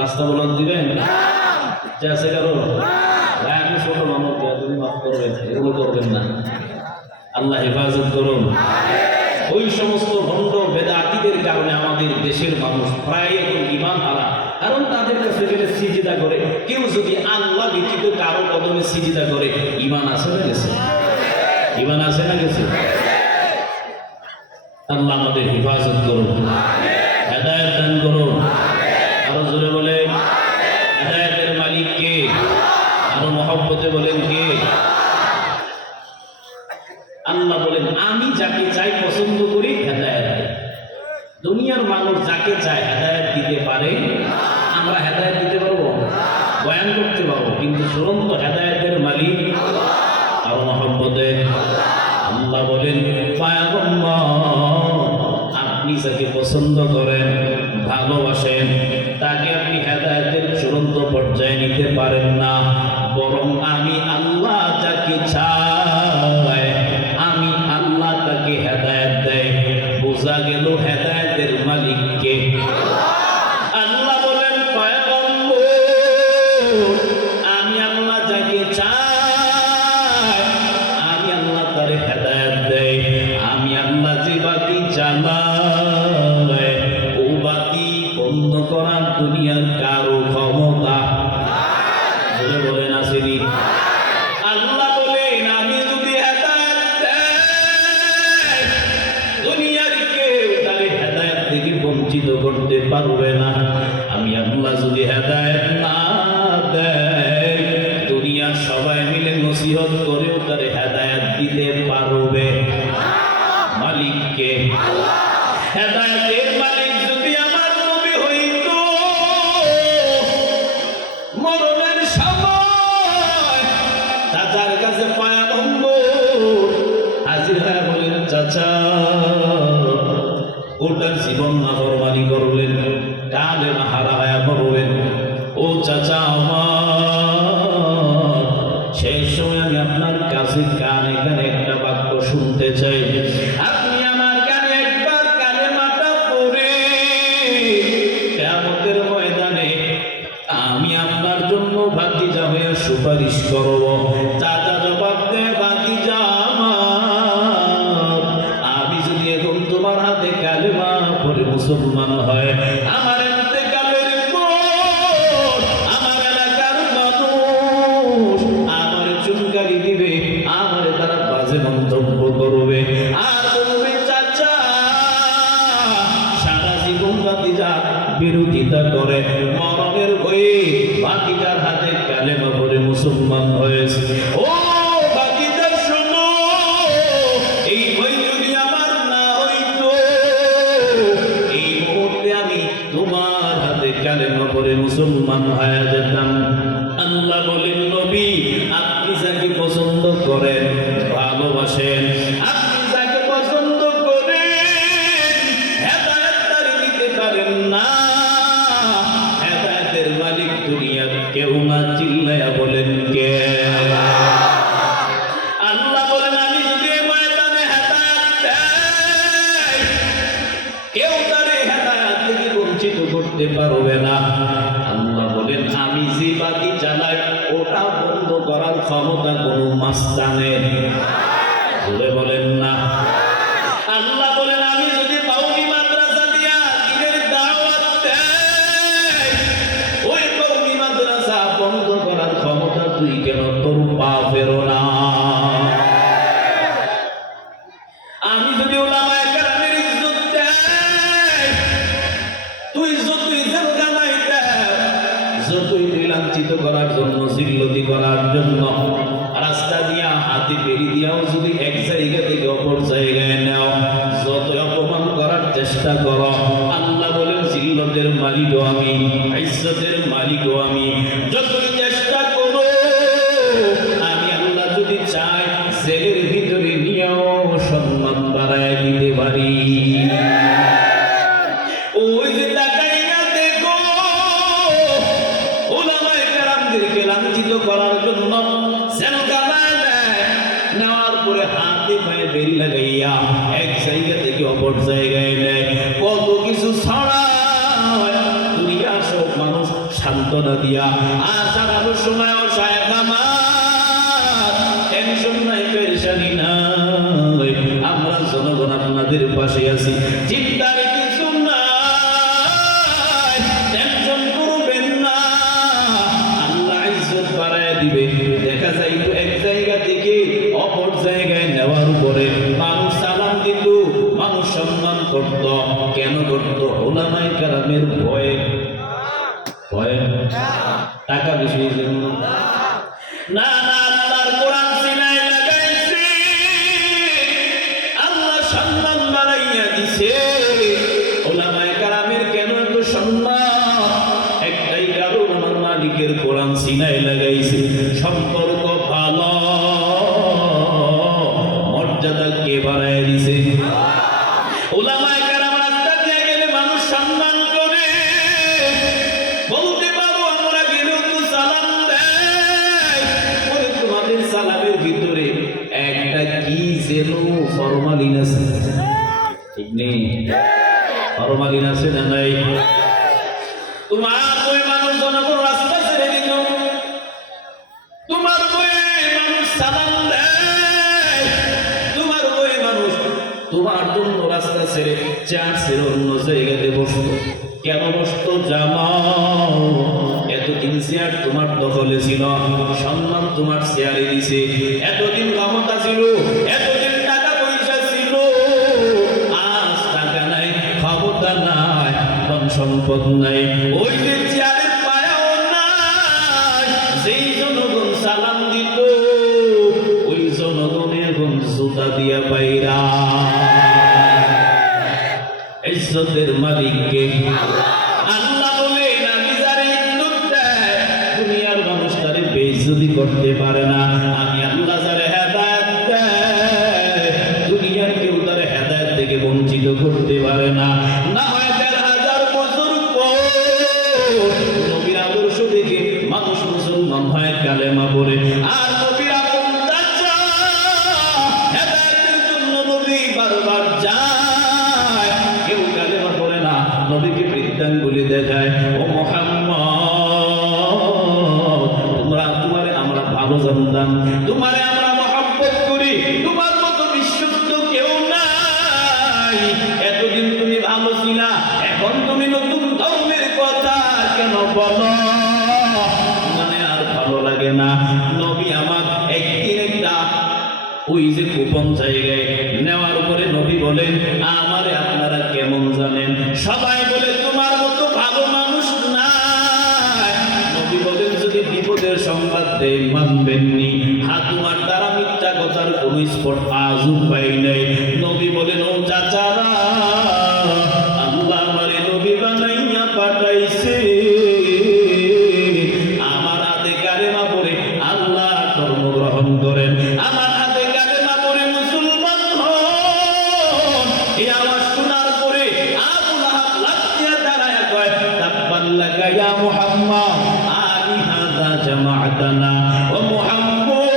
রাস্তা বলন দিবেন? আছে কারো আপনি ছোট মানুষ, তুমি মাফ করবেন, এগুলো করবেন না, আল্লাহ হেফাজত করুন। ওই সমস্ত ভণ্ড বেদাতীদের কারণে আমাদের দেশের মানুষ প্রায় এখন ঈমান হারা, কারণ তাদের কাছে গেলে সিজদা করে। কেউ যদি আল্লাহ ব্যতীত কারো কদমে সিজদা করে, ঈমান আছে না গেছে? ঈমান আছে না গেছে? আল্লাহ আমাদের হেফাজত করুন, হেদায়েত দান করুন। আরো জোরে বলেন, হেদায়েতের মালিক কে? আরো মহব্বতে বলেন কে? আল্লাহ বলেন আমি যাকে চাই পছন্দ করি হেদায়েত দেই। দুনিয়ার মানুষ যাকে চায় হেদায়েত দিতে পারে। আমরা হেদায়েত দিতে পারবো, বয়ান করতে পারবো, কিন্তু চূড়ান্ত হেদায়েতের মালিক আরো মহব্বতে আল্লাহ বলেন আপনি যাকে পছন্দ করেন, ভালোবাসেন, তাকে আপনি হেদায়েতের চূড়ান্ত পর্যায়ে নিতে পারেন না, বরং আমি আল্লাহ যাকে চাই আমি আল্লাহ তাকে হেদায়েত দেয়। বোঝা গেল হেদায়েত হেদায়েতের মালিক কে? আল্লাহ বলেন পয়গম্বর, আমি আল্লাহ যাকে চাই আমি আল্লাহ তারে হেদায়েত দেই। আমি আল্লাহ যে বাতি জ্বালাই ও বাতি বন্ধ করার দুনিয়ার কারো ক্ষমতা বলেন আসেনি? আল্লাহ বলেন আমি যদি হেদায়েত দেই দুনিয়ার কেউ তারে হেদায়েত থেকে বঞ্চিত করতে পারবে না। আমি আল্লাহ যদি হেদায়েত না দেই দুনিয়ার সবাই মিলে নসিহত করেও তারে হেদায়েত দিতে পারবে মালিককে? হেদায়েতের মালিক যদি আমার নবী হইত মরণের সময় চাচার কাছে পয়গম্বর হাজির হয়ে বলেন চাচা ওটার জীবন নাফরমানি করলেন কালে হারা হয়ে মরলেন। ও চাচা আমার সেই সময় আমি আপনার কাছে কানে কানে একটা বাক্য শুনতে চাই। আপনি আমার কানে একবার কালেমাটা পড়ে কিয়ামতের ময়দানে আমি আপনার জন্য ভাতিজা হয়ে সুপারিশ করব। চাচা জবাব দেয় ভাতিজা আমার আমি যদি এখন তোমার হাতে কালেমা পড়ে মুসলমান হয় আমার ইন্তেকালের পর আমার এলাকার মানুষ আমার চুনকারি দিবে, আমার তারা বাজে মন্তব্য করবে আর বলবে চাচা সারা জীবন ভাতিজা বিরোধিতা করে মরণের ভয়ে ভাতিজার হাতে কালেমা পড়ে মুসলমান হয়েছে। ও ভাতিজা শোনো, এই ভয় যদি আমার না হইতো এই মুহূর্তে আমি তোমার হাতে কালেমা পড়ে মুসলমান হয়ে যেতাম। আল্লাহ বলেন নবী আপনি যাকে পছন্দ করেন ভালোবাসেন আপনি যাকে পছন্দ করেন হেদায়েত তার দিতে পারেন না। হেদায়েতের মালিক দুনিয়ার কেউ না, চিল্লায়া বলেন কে? আল্লাহ বলেন আমি যদি ময়দানে হেদায়েত দেই কেউ তারে হেদায়েত থেকে বঞ্চিত করতে পারবে না। আল্লাহ বলেন আমি যে বাতি জ্বালাই ওটা বন্ধ করার ক্ষমতা কোনো মাস্তানের বলে বলেন না। আল্লাহ বলেন আমি যদি কওমি মাদ্রাসা দিয়া দ্বীনের দাওয়াত দেই ওই কওমি মাদ্রাসা বন্ধ করার ক্ষমতা তুই কেন তোর বাপের না। আমি যদি উলামায়ে কেরামের ইজ্জত দেই তুই যতই জেলখানায় দেয় যতই লাঞ্ছিত করার জন্য জিল্লতি করার জন্য রাস্তা দিয়া হাতে বেরি দিয়াও যদি এক জায়গা থেকে অপর জায়গায় নাও যতই অপমান করার চেষ্টা করো আল্লাহ বলেন জিল্লতের মালিকও আমি ইজ্জতের মালিকও আমি। যতই চেষ্টা করো আমি আল্লাহ যদি চাই জেলের ভিতরে নিয়েও সম্মান বাড়ায় দিতে পারি। ওই যে তাকাইয়া দেখো উলামায়ে কেরামদেরকে লাঞ্ছিত করার জন্য জেলখানায় দেয় নেওয়ার পরে হাতে পায়ে বেরি লাগাইয়া এক জায়গা থেকে অপর জায়গায় নেয় কত কিছু ছড়ায় দুনিয়া সব মানুষ সান্ত্বনা দিয়া আর জানানোর সময় ও শায়েখ আমার টেনশন নাই পেরেশানি নাই আমরা জনগণ আপনাদের পাশে আছি চিন্তার কিছু নাই টেনশন করবেন না আল্লাহ ইজ্জত বাড়ায় দিবে। দেখা যায় তো এক জায়গা থেকে অপর জায়গায় নেওয়ার পরে মানুষ সালাম দিত মানুষ সম্মান করত কেন করত? উলামায়ে কেরামের ভয়ে ভয়ে টাকা বিষয়ের জন্য না না আল্লাহর কোরআন সিনায় লাগাইছে আল্লাহ সম্মান বাড়াইয়া দিছে। উলামায়ে কেরামের কেন এত সম্মান? একটাই কারণ আমার মালিকের কোরআন সিনায় লাগাইছে। সম্পর্ক ভালো মর্যাদা কে বাড়াইয়া দিছে? উলামায়ে কেরাম রাস্তা দিয়ে গেলে মানুষ সম্মান করে বলতে পারো আমরা গেলেও তো সালাম দেয় বলে তোমাদের সালামের ভিতরে একটা কি যেন ফরমালিন আছে ঠিক নেই ফরমালিন আছে না নাই? তোমার ওই মানুষ জনগণ রাস্তা ছেড়ে দিত, তোমার ওই মানুষ সালাম দেয়, তোমার ওই মানুষ তোমার জন্য রাস্তা ছেড়ে চার্চের অন্য জায়গাতে বসত। কেন বসত জানো? এতদিন চেয়ার তোমার দখলে ছিল, সম্মান তোমার চেয়ারে দিছে, এতদিন ক্ষমতা ছিল, এতদিন টাকা পয়সা ছিল, আজ টাকা নাই, ক্ষমতা নাই, ধন সম্পদ নাই, ওই যে চেয়ারের পায়াও নাই, যেই জনগণ সালাম দিত ওই জনগণের গুণ জুতা দিয়া বাইরা। ইজ্জতের মালিককে আল্লাহ বলে না, যারে ইজ্জত দেয় দুনিয়ার মানুষ তারে বেইজ্জতি করতে পারে না। আমি আল্লাহ যারে হেদায়েত দেয় দুনিয়ার কেউ তারে হেদায়েত থেকে বঞ্চিত করতে পারে না। না হয় ১,৫০০ বছর পর নবীর আদর্শ দেখে মানুষ মুসলমান হয়, কালেমা পড়ে। আর নবীর আপন চাচা হেদায়েতের জন্য নবী বারবার যায়, কেউ কালেমা পড়ে না, নবীকে বৃত্তাঙ্গুলি দেখায়, ও মুহাম্মদ তোমারে আমরা ভালো জানতাম, তোমারে আমরা মহব্বত করি, তোমার মতো বিশ্বস্ত কেউ নাই। এতদিন তুমি ভালো ছিলা, এখন তুমি নতুন ধর্মের কথা কেন বলো? মানে আর ভালো লাগে না। নবী আমার একদিন একটা ওই যে গোপন জায়গায় নেওয়ার পরে নবী বলেন, আমারে আপনারা কেমন জানেন? সবাই বলে তোমার মতো ভালো মানুষ নাই। নবী বলেন, যদি বিপদের সংবাদ দেয় মানবেননি। তোমার দ্বারা মিথ্যা কথার কোন স্পট আজও পাই নাই। নবী বলেন, ও চাচারা, আল্লাহ আমারে নবী বানাইয়া পাঠাইছে, আমার হাতে কালেমা পড়ে আল্লাহ ধর্ম গ্রহণ করেন, আমার হাতে কালেমা পড়ে মুসলমান হন। এই আওয়াজ শোনার পরে আবু লাহাব লাফিয়ে দাঁড়ায় কয়, তাব্বান লাকা ইয়া মুহাম্মদ, আলিহাযা জামাআতানা। ও মুহাম্মদ,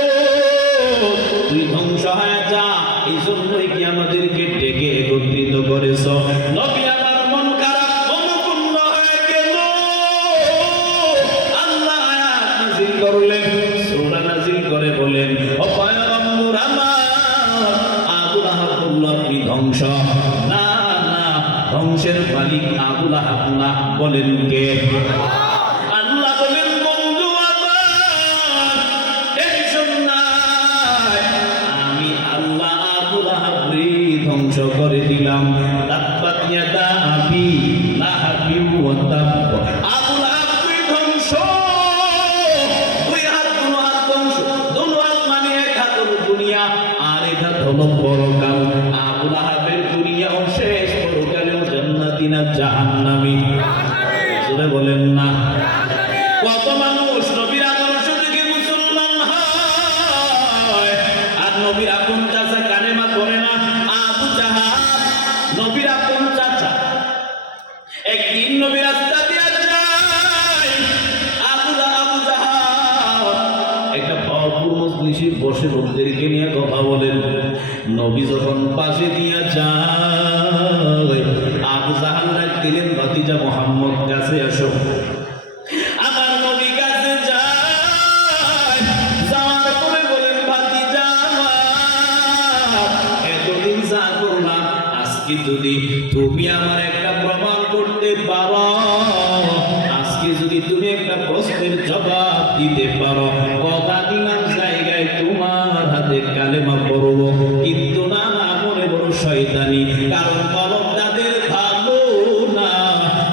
তুই ধ্বংস হয়ে যা, এই জন্যই কি আমাদেরকে ডেকে একত্রিত করেছ? নবী আমার মন খারাপ, অনুকূল হয়ে গেল। আল্লাহ আয়াত নাযিল করলেন, সূরা নাযিল করে বলেন, ও পয়গম্বর আমার, আবু লাহাব বলল আপনি ধ্বংস। না না, ধ্বংসের মালিক আবু লাহাব না। বলেন কে? আল্লাহ বলেন, বন্ধু আমার টেনশন নাই, আমি আল্লাহ আবু লাহাবকে ধ্বংস করে দিলাম। তাব্বাত ইয়াদা আবি লাহাবি ওয়া তাব। আবু লাহাব তুই ধ্বংস, দুই হাত দুনো হাত ধ্বংস। দুনো হাত মানে এক হাত হলো দুনিয়া, আর এক হাত হলো পরকাল। আবু লাহাবের দুনিয়াও শেষ, পরকালেও জান্নাতি না জাহান্নামী? জোরে বলেন না। কত মানুষ নবীর আদর্শ থেকে মুসলমান হয়, আর নবীর আপন চাচা কালেমা পড়ে না। আবু জাহাল নবীর আপন চাচা, একদিন নবী রাস্তা দিয়ে যায়, আবু জাহাল একটা ভরপুর মজলিসে বসে লোকদেরকে নিয়ে কথা বলেন। নবী যখন পাশে দিয়ে যায়, আবু জাহাল ডাক দিলেন, ভাতিজা মুহাম্মদ কাছে আসো। আমার নবী কাছে যায়, যাওয়ার পরে বলেন, ভাতিজা আমার, এতদিন যা করলাম, আজকে যদি তুমি আমার একটা প্রমাণ করতে পারো, আজকে যদি তুমি একটা প্রশ্নের জবাব দিতে পারো, কথা দিলাম জায়গায় তোমার হাতে কালেমা পড়ব। কিন্তু না না, মনে বড় শয়তানি, কারণ কলম তাদের ভালো না।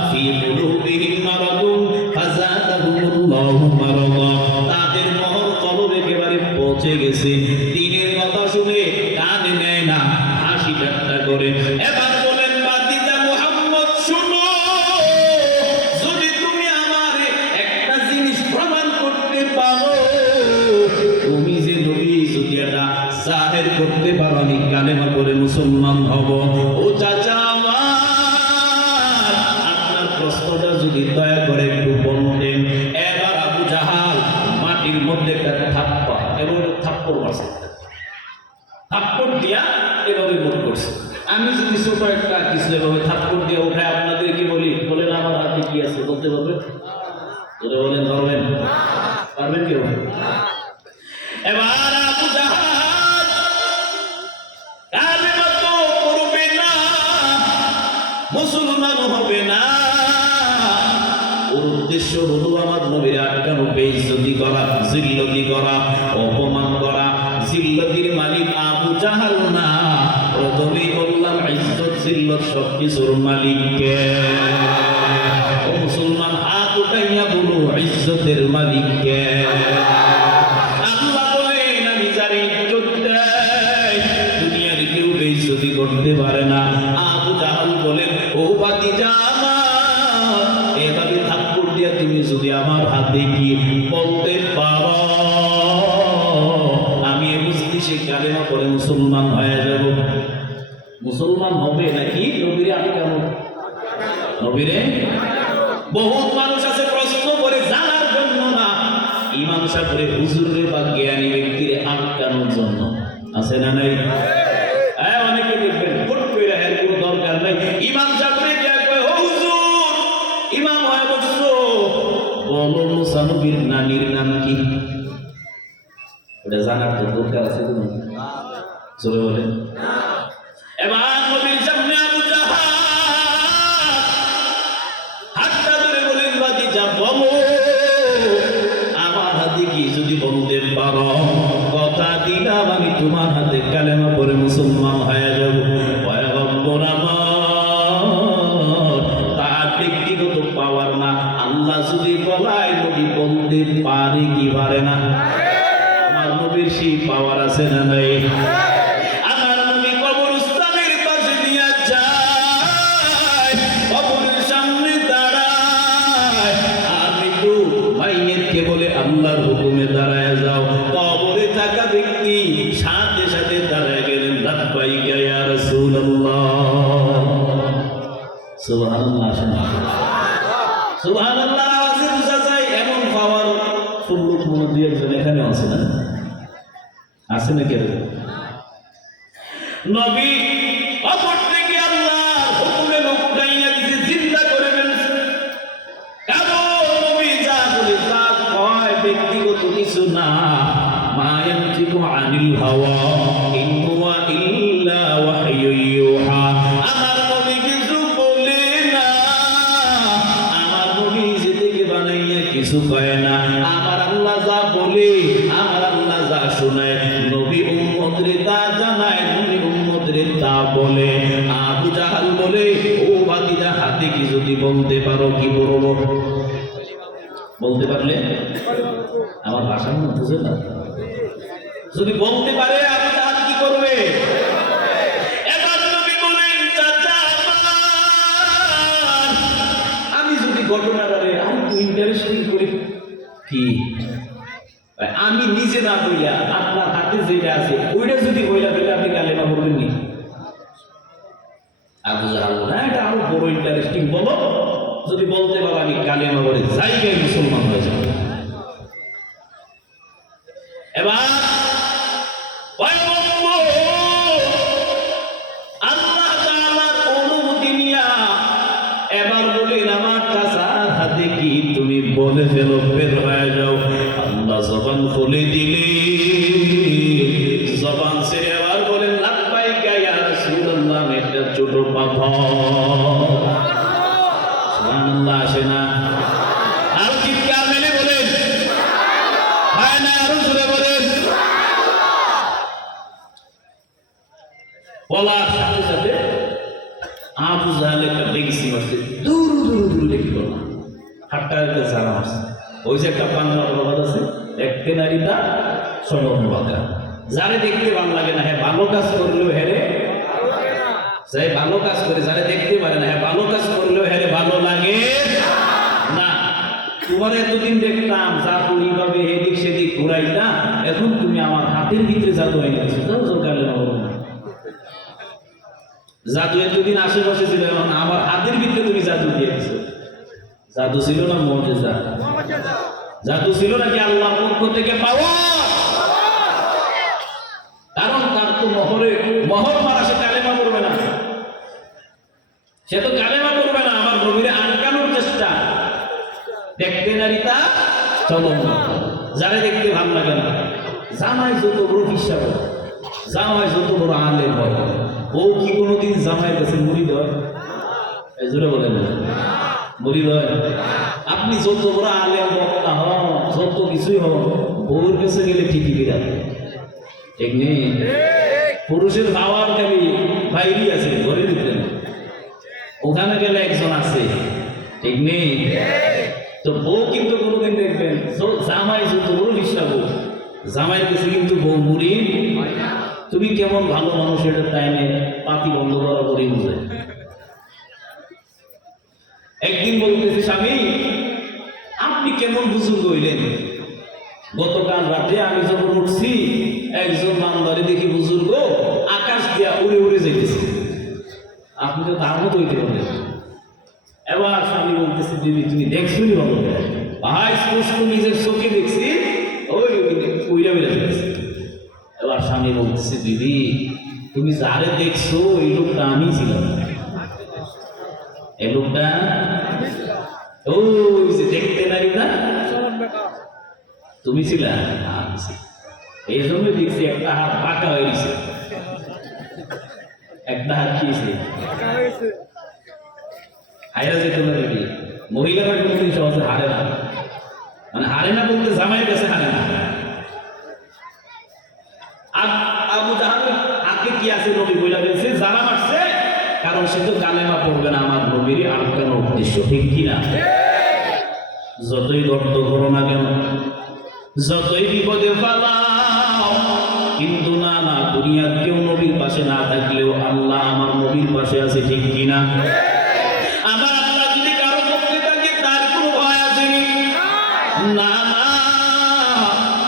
ফি কুলুবিহিম মারাদুন ফাযাদাহুমুল্লাহু মারাদা, তাদের মহর কলবে একেবারে পচে গেছে। দিনের কথা শুনে কানে নেয় না, হাসি ঠাট্টা করে। এবার বলেন, ভাতিজা মুহাম্মদ শুনো, যদি তুমি আমারে একটা জিনিস প্রমাণ করতে পারো, তুমি যে নবী, যদি এটা জাহের করতে পারো, আমি কালেমা করে মুসলমান হব। ও চাচা আমার, আপনার প্রশ্নটা যদি দয়া করে একটু বলতেন। এবার আবু জাহাল মাটির মধ্যে একটা থাপ্পড়, এবার থাপ্পড় মারছে, থাপ্পড় দিয়া এভাবে মুখ করছে। আমি যদি ছোট একটা কিছু এভাবে থাপ্পড় দিয়ে উঠে আপনাদেরকে বলি, বলেন আমার হাতে কি আছে, বলতে পারবেন? ওরা বলেন পারবেন? পারবেন কেউ? এবার আবু জাহাল কালেমা তো পড়বে না, মুসলমান হবে না, ওর উদ্দেশ্য হলো আমার নবীর আটকানো, বেইজ্জতি করা, জিল্লতি করা, অপমান করা। জিল্লতির মালিক আবু জাহাল না, প্রথমেই বললাম ইজ্জত জিল্লত সবকিছুর মালিককে। ও মুসলমান, হাত উঠাইয়া বলো ইজ্জতের মালিককে। আল্লাহ বলেন আমি যারে ইজ্জত দেই দুনিয়ার কেউ বেইজ্জতি করতে পারে না। আবু জাহাল বলেন ও ভাতিজা আমার, এভাবে থাপ্পড় দিয়া তুমি যদি আমার হাতে কি বলতে পারো, আমি বুঝতে সে কালেমা পড়ে মুসলমান হয়ে যাব। মুসলমান হবে নাকি নবীরে আটকানো? নবীরে বহুত মানুষ আছে প্রশ্ন করে জানার জন্য না, ইমাম সাহেবের হুজুরে বা জ্ঞানী ব্যক্তির আটকানোর জন্য। আছে না নাই? হ্যাঁ, অনেকে দেখবেন ফুট করে এর কোনো দরকার নাই, ইমাম সাহেবের গিয়ে কয় ও হুজুর ইমাম হয়ে বসছো, বলো মুসা নবীর নানির নাম কি? ওটা জানার তো দরকার আছে কোনো? চলে বলেন। এবার নবীর সামনে আবু জাহাল হাতটা ধরে বলেন ভাতিজা বলো আমার হাতে কি যদি বলতে পারো, কথা দিলাম আমি তোমার হাতে কালেমা পড়ে মুসলমান হয়ে যাব। পয়গম্বর আমার, তার ব্যক্তিগত পাওয়ার না, আল্লাহ যদি বলায় নবী বলতে পারে কি পারে না? আমার নবীর সেই পাওয়ার আছে না নাই? আমার নবী কবরস্থানের পাশে দিয়া যায়, কবরের সামনে দাঁড়ায়, আমি তো মাইয়েতকে বলে আল্লাহর হুকুমে দাঁড়ায় যাও। কবরে থাকা ব্যক্তি সাথে সাথে দাঁড়ায় গেলেন, লাব্বাইকা ইয়া রাসূলুল্লাহ। সুবহানাল্লাহ, সুবহানাল্লাহ। আওয়াজে বোঝা যায় এমন পাওয়ার ফুল্লুক মনে দিয়ে একজন এখানে আছে না? আছে না কেউ? নবী অপর থেকে আল্লাহর হুকুমে লোক উঠাইয়া দিয়েছে, জিন্দা করে ফেলছে। কারণ নবী যা বলে তা কয় ব্যক্তিগত কিছু না, মা ইয়ানতিকু আনিল হাওয়া ইন হুয়া ইল্লা ওয়াহয়ুন ইউহা। আমার নবী কিছু বলে না, আমার নবী নিজে থেকে বানাইয়া কিছু কয় না। আমার আল্লাহ যা বলে, আমার আল্লাহ যা শোনায়, নবী উম্মতরে তা জানায়, নবী উম্মতরে তা বলে। আবু জাহাল বলে ও ভাতিজা হাতে কি যদি বলতে পারো কি বলবো? বলতে পারলে আমার ভাষা মনে বুঝে না, যদি বলতে পারে আবু জাহাল কি করবে? এবার নবী বলেন চাচা আমি যদি ঘটনাটারে আর একটু ইন্টারেস্টিং করি, কি আমি নিজে না বইলা আপনার হাতে যেটা আছে ওইটা যদি বইলা ফেলে আপনি কালেমা বলবেন নি? আবু জাহাল না, এটা আরো বড় ইন্টারেস্টিং, বলো যদি বলতে পারো আমি কালেমা বলে জায়গায় মুসলমান হয়ে যাব। এবার আল্লাহ তাআলার অনুমতি নিয়া এবার বলেন আমার চাচার হাতে কি তুমি বলে ফেলো, বের হয়ে যাও। আল্লাহ জবান খুলে দিলে, জবান ছেড়ে আবার বলেন লাব্বাইকা ইয়া রাসূলুল্লাহ, একটা ছোট পাথর। সুবহানাল্লাহ, আসে না? আর চিৎকার মেলে বলেন, হয় না? আরো জোরে বলেন। বলার সাথে সাথে আবু জাহাল একটা লেগেছি মারছে, দূর দূর দূর লেগে গেল, হাটটা একটা জানা মারছে। ওই যে একটা বাংলা প্রবাদ আছে, দেখতে নারীটা স্বর্ণ বাঁকা, যারে দেখতে ভালো লাগে না হ্যাঁ ভালো কাজ করলেও হেরে, যাই ভালো কাজ করে যারা দেখতে পারে না হ্যাঁ ভালো কাজ করলেও হেরে ভালো লাগে না। তোমার এতদিন দেখতাম জাদু এইভাবে এদিক সেদিক ঘুরাইতা, এখন তুমি আমার হাতের ভিতরে জাদু হয়ে গেছো, জাদু এতদিন আশেপাশে ছিল, এখন আমার হাতের ভিতরে তুমি জাদু দিয়ে দিছো। জাদু ছিল না মুজিজা? জাদু ছিল নাকি আল্লাহর পক্ষ থেকে পাওয়া? কারণ তার তো মোহর মারা, সে কালেমা করবে না। সে তো কালেমা পড়বে না, আমার নবীরে আটকানোর চেষ্টা। দেখতে নারীতা চলো, যারে দেখতে ভালো লাগে না। জামাই যত বড় হিসাব, জামাই যত বড় আলেম হয়, ও কি কোনোদিন জামাইয়ের কাছে মুড়ি দেয়? জোরে বলেন না, মুড়ি দেয়? আপনি যত বড় আলেম বক্তা হন, যত কিছুই হন, বউর কাছে গেলে ঠিকই বিরাট, ঠিক নেই? পুরুষের খাওয়ার খালি বাইরে আছে, ঘরের ভিতরে না। ওখানে গেলে একজন আছে, ঠিক নেই? তো বউ কিন্তু কোনোদিন দেখবেন জামাই যত বড় হিসাব, জামাইয়ের কাছে কিন্তু বউ মুড়ি। তুমি কেমন ভালো মানুষ, এটা টাইমে পাতি বন্ধ করা করি বুঝে। একদিন বলতেছে স্বামী, আপনি কেমন বুজুর্গ হইলেন? গতকাল রাতে আমি যখন উঠছি, একজন মামদারে দেখি বুজুর্গ আকাশ দিয়া উড়ে উড়ে যাইতেছে। আপনি তো তার মতো হইতে পারেন। এবার স্বামী বলতেছে, দিদি তুমি দেখছুনি ভালো ভাই, স্পষ্ট নিজের চোখে দেখছি, ওই উইরা উইরা যাইতেছে। এবার স্বামী বলতেছে, দিদি তুমি যারে দেখছো এই লোকটা আমি ছিলাম। এই লোকটা ওই যে দেখতে নারী না, তুমি ছিলা? এই জন্য দেখছি একটা হাত বাঁকা হয়ে গেছে, একটা হাত খেয়েছে হাইরা যেতে পারে। মহিলারা কোনোদিন সহজে হারে না, মানে হারে না বলতে জামাইয়ের কাছে হারে না। আবু জাহাল হাতে কি আছে নবী বইলা বলছে, যারা মারছে কারণ সে তো কালেমা পড়বে না আমার নবীর আটকানোর উদ্দেশ্য, ঠিক কিনা? যতই গর্ত করো না কেন, যতই বিপদে ফালাও, কিন্তু না না দুনিয়ার কেউ নবীর পাশে না থাকলেও আল্লাহ আমার নবীর পাশে আছে, ঠিক কিনা? আমার আল্লাহ যদি কারো পক্ষে থাকে তার কোনো ভয় আছে না? না,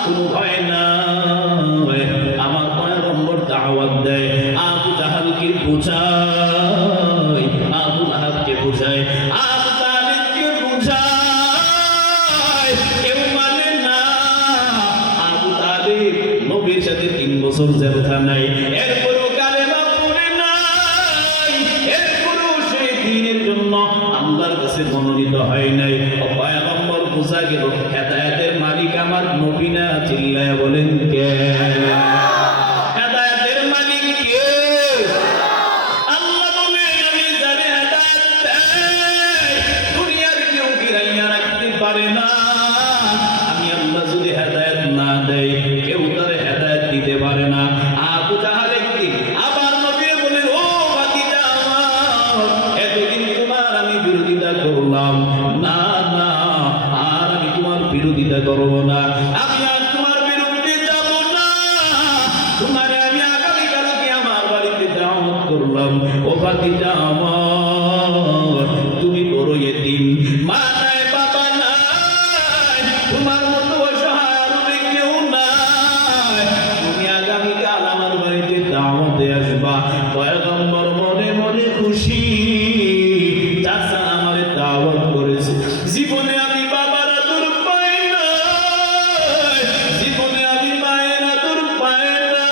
কোনো ভয় না। আমার পয়গম্বর দাওয়াত দেয়, আবু জাহালকে বুঝায়, আবু লাহাবকে বুঝায়, আবু তালিবকে বুঝায়, কেউ মানে না। আবু তালিব নবীর সাথে 3 বছর জেলখানায়, এরপরও কালেমা পড়ে নাই, এরপরও সেই দিনের জন্য আল্লাহর কাছে মনোনীত হয় নাই। পয়গম্বর বুঝা গেল হেদায়েতের মালিক আমার নবী না, চিল্লায়া বলেন কে? হেদায়েতের মালিক কে? আল্লাহ বলেন, আমি যারে হেদায়েত দেই দুনিয়ার কেউ গিরাইয়া রাখতে পারে না। আমি আল্লাহ যদি হেদায়েত না দেই, কেউ তারে হেদায়েত দিতে পারে না। আবু জাহাল একদিন আবার নবী বলেন, ও ভাতিজা আমার, এতদিন তোমার আমি বিরোধিতা করলাম, না না আর আমি তোমার বিরোধিতা করব না, আমি আর তোমার বিরুদ্ধে যাব না। তোমারে আমি আগামীকালকে আমার বাড়িতে দাওয়াত করলাম। ও ভাতিজা আমার, তুমি বড় এতিম, মা নাই বাবা নাই, তোমার মতো অসহায় আর কেউ নাই, তুমি আগামীকাল আমার বাড়িতে দাওয়াতে আসবা। পয়গম্বর মনে মনে খুশি, চাচা আমারে দাওয়াত করেছে। জীবনে আমি বাবার আদর পাই না, জীবনে আমি মায়ের আদর পাই না,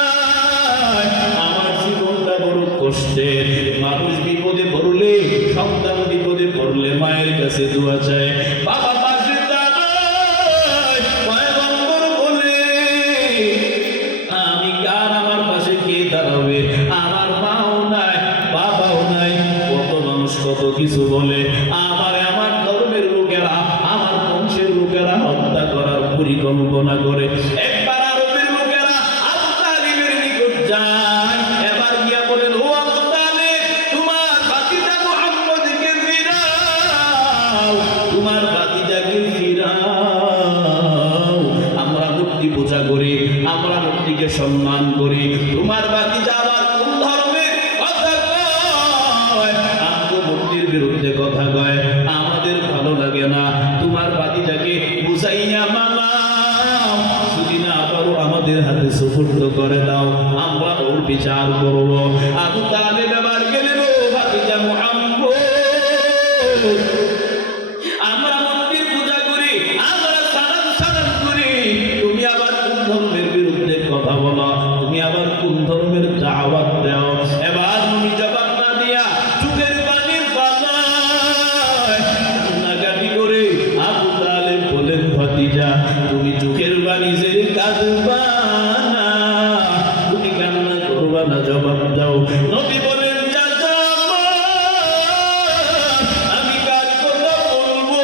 আমার জীবনটা বড় কষ্টের। মানুষ বিপদে পড়লে, সন্তান বিপদে পড়লে মায়ের কাছে দোয়া চায়, বাবা পাশে দাঁড়ায়। পয়গম্বর বলে, আমি কার, আমার পাশে কে দাঁড়াবে? আমার মাও নাই, বাবাও নাই। কত মানুষ কত কিছু বলে, আমার ধর্মের লোকেরা, আমার বংশের লোকেরা হত্যা করার পরিকল্পনা করে। একবার আরবের লোকেরা আবু তালিবের নিকট যায়, এবার গিয়া বলেন, ও আবু তালিব, তোমার ভাতিজা মুহাম্মদকে ফিরাও, তোমার ভাতিজাকে ফিরাও। আমরা মূর্তি পূজা করি, আমরা মূর্তিকে সম্মান করি, তোমার ভাতিজা আবার কোন ধর্মের কথা কয়? আমগো মূর্তির বিরুদ্ধে কথা কয়, আমাদের ভালো লাগে না। তোমার ভাতিজাকে বুঝাইয়া মানাও, যদি না পারো আমাদের হাতে সুপুর্দ করে দাও, আমরা ওর বিচার করব। আবু তালিব এবার গেলেন, ও ভাতিজা মুহাম্মদ, আমরা মূর্তির পূজা করি, আমরা সালাম করি, তুমি আবার কোন ধর্মের বিরুদ্ধে কথা বলো, তুমি আবার কোন ধর্মের দাওয়াত দাও? এবার তুমি জবাব না দিয়া চোখের পানি কাঁদবা না, তুমি কান্না করবা না, জবাব দাও। নবী বলেন চাচা আমি কার কথা বলবো?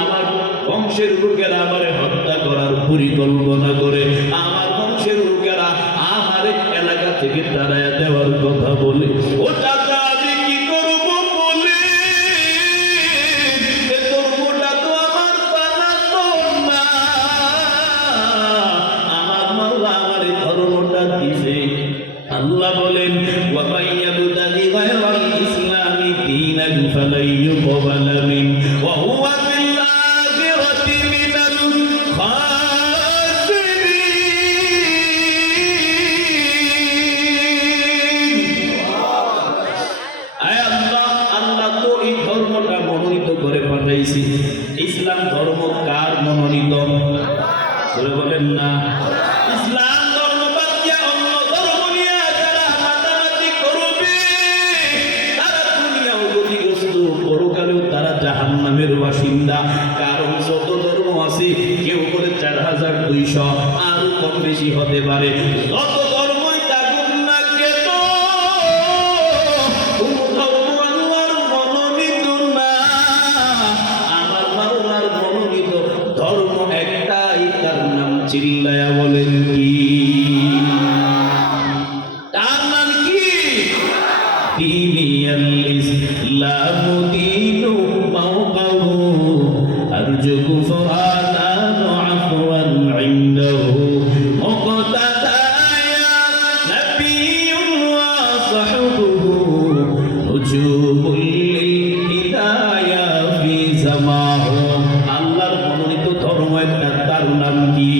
আমার বংশের লোকেরা আমারে হত্যা করার পরিকল্পনা করে, আমার বংশের লোকেরা আমার এলাকা থেকে তাড়াইয়া দেওয়ার কথা বলে। ও চাচা আমি কি করবো বলে? এ ধর্মটা তো আমার বানাতো না, আমার মাওলা আমার এই ধর্মটা দিছে। আল্লাহ বলেন ওয়া মাইয়াবতাগি গায়রাল ইসলামি দীনান ফালাই ইউকবালা মিন ওয়া হুয়া ফিল আখিরাতি মিনাল খাসিরিন। আয় আল্লাহ, আল্লাহ তো এই ধর্মটা মনোনীত করে পাঠাইছি। ইসলাম ধর্ম কার মনোনীত? বলে বলেন না। ইসলাম ধর্ম বাদ দিয়ে অন্য ধর্ম নিয়ে যারা মাতামাতি করবে তারা দুনিয়াও ক্ষতিগ্রস্ত, পরকালেও তারা জাহান্নামের বাসিন্দা। কারণ যত ধর্ম আছে কেউ করে 4200, আরো কম বেশি হতে পারে। যত ধর্মই থাকুক না কেন কোন ধর্ম আল্লাহর মনোনীত না। আমার মাওলার মনোনীত ধর্ম একটাই, তার নাম চিল্লায়া বলেন কি? তার নাম কি? দীনিয়াল ইসলাম দীনু মাওকাহু আরজু কুফরানান আফওয়ান ইনদাহু মুকতাদায়া নাবিয়্যুন ওয়া সাহবুহু নুজুমুল হিদায়া ফি জামাহু। আল্লাহর মনোনীত ধর্ম একটা, তার নাম কি?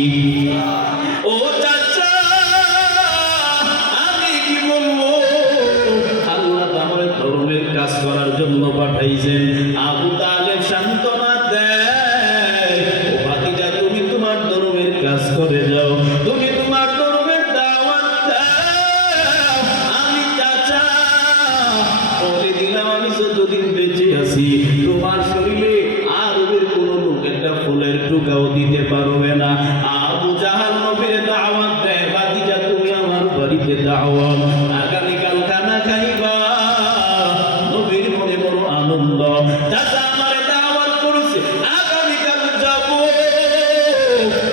ও চাচা আমি কি বলবো? আল্লাহ আমার ধর্মের কাজ করার জন্য পাঠাইছেন। আবু তালেব সান্ত্বনা দেয়, ও ভাতিজা তুমি তোমার ধর্মের কাজ করে যাও, তুমি তোমার ধর্মের দাওয়াত দাও। আমি চাচা বলে দিলাম আমি যতদিন বেঁচে আছি তোমার শরীরে আরবের কোন লোক একটা ফুলের টুকাও দিতে পারবে না। আবু জাহাল নবীর দাওয়াত দেয়, ভাতিজা তুমি আমার বাড়িতে দাওয়াত, আগামীকাল খানা খাইবা। নবীর মনে বড় আনন্দ, চাচা আমার দাওয়াত করছে, আগামীকাল যাব।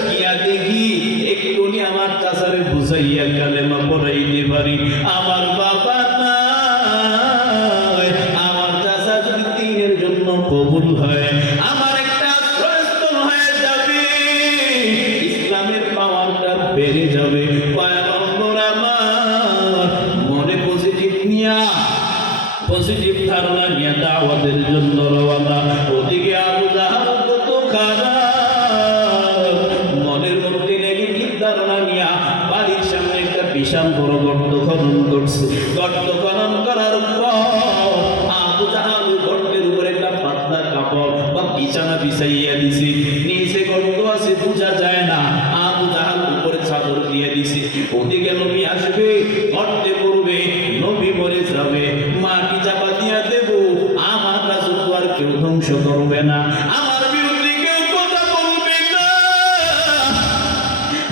গিয়া দেখি একটুনি আমার চাচারে বুঝাইয়া কালেমা পড়াইতে পারি। আমার বাবা নাই, আমার চাচা যদি দিনের জন্য কবুল হয় আমার একটা আশ্রয়স্থল হয়ে যাবে, ইসলামের পাওয়ারটা বেড়ে যাবে। পয়গম্বর আমার মনে পজিটিভ নিয়া, পজিটিভ ধারণা নিয়ে দাওয়াতের জন্য রওনা। ওদিকে আবু জাহাল কত খারাপ, মনের মধ্যে নেগেটিভ ধারণা নিয়ে বাড়ির সামনে একটা বিশাল বড় গর্ত খনন করছে। গর্ত খনন করার পর আবু জাহাল গর্তের উপরে একটা পাতলা কাপড় বা বিছানা বিছাইয়া দিছে, নিচে গর্ত আছে বোঝা যায় না। আবু জাহাল উপরে চাদর দিয়ে দিছে। ওদিকে নবী আসবে, গর্তে পড়বে, নবী মরে যাবে, মাটি চাপা দিয়া দেব, আমার রাজত্ব আর কেউ ধ্বংস করবে না, আমার বিরুদ্ধে কেউ কথা বলবে না।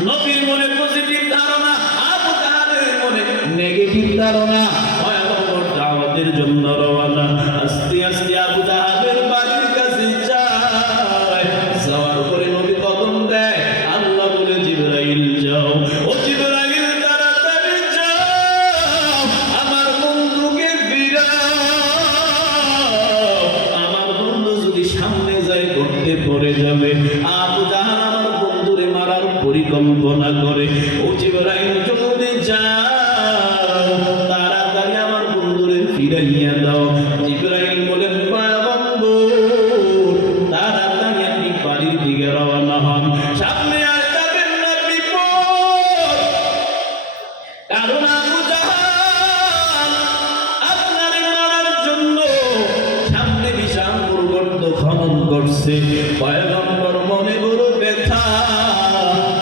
নবীর মনে পজিটিভ ধারণা, আবু জাহালের মনে নেগেটিভ ধারণা। পয়গম্বর দাওয়াতের জন্য রওনা। আস্তে আস্তে আবু জাহালের বাড়ির কাছে যায়, যাওয়ার পরে নবী কদম দেয়। আল্লাহ বলে জিবরাইল যাও, ও জিবরাইল তাড়াতাড়ি যাও, আমার বন্ধুকে ফিরাও। আমার বন্ধু যদি সামনে যায় গর্তে পড়ে যাবে। আবু জাহাল আমার বন্ধুরে মারার পরিকল্পনা করে। ও জিবরাইল জলদি যাও, তাড়াতাড়ি আমার বন্ধুরে ফিরাইয়া দাও। জিবরাইল বলেন পয়গম্বর তাড়াতাড়ি আপনি বাড়ির দিকে রওনা হন, সামনে আর যাবেন না বিপদ। কারণ আবু জাহাল আপনারে মারার জন্য সামনে বিশাল গর্ত খনন করছে। পয়গম্বর মনে বড় ব্যথা,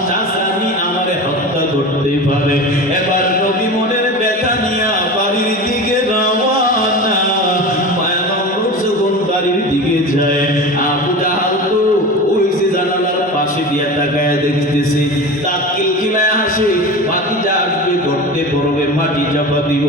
চাচানি আমারে হত্যা করতে পারে। এবার নবী মনের ব্যথা নিয়ে বাড়ির দিকে রওনা। পয়গম্বর যখন বাড়ির দিকে যায়, আবু জাহাল তো ওই যে জানালার পাশে দিয়ে তাকায় দেখতেছে, দাঁত কিলকিলায় হাসে, ভাতিজা আসবে, গর্তে পড়বে, মাটি চাপা দিব।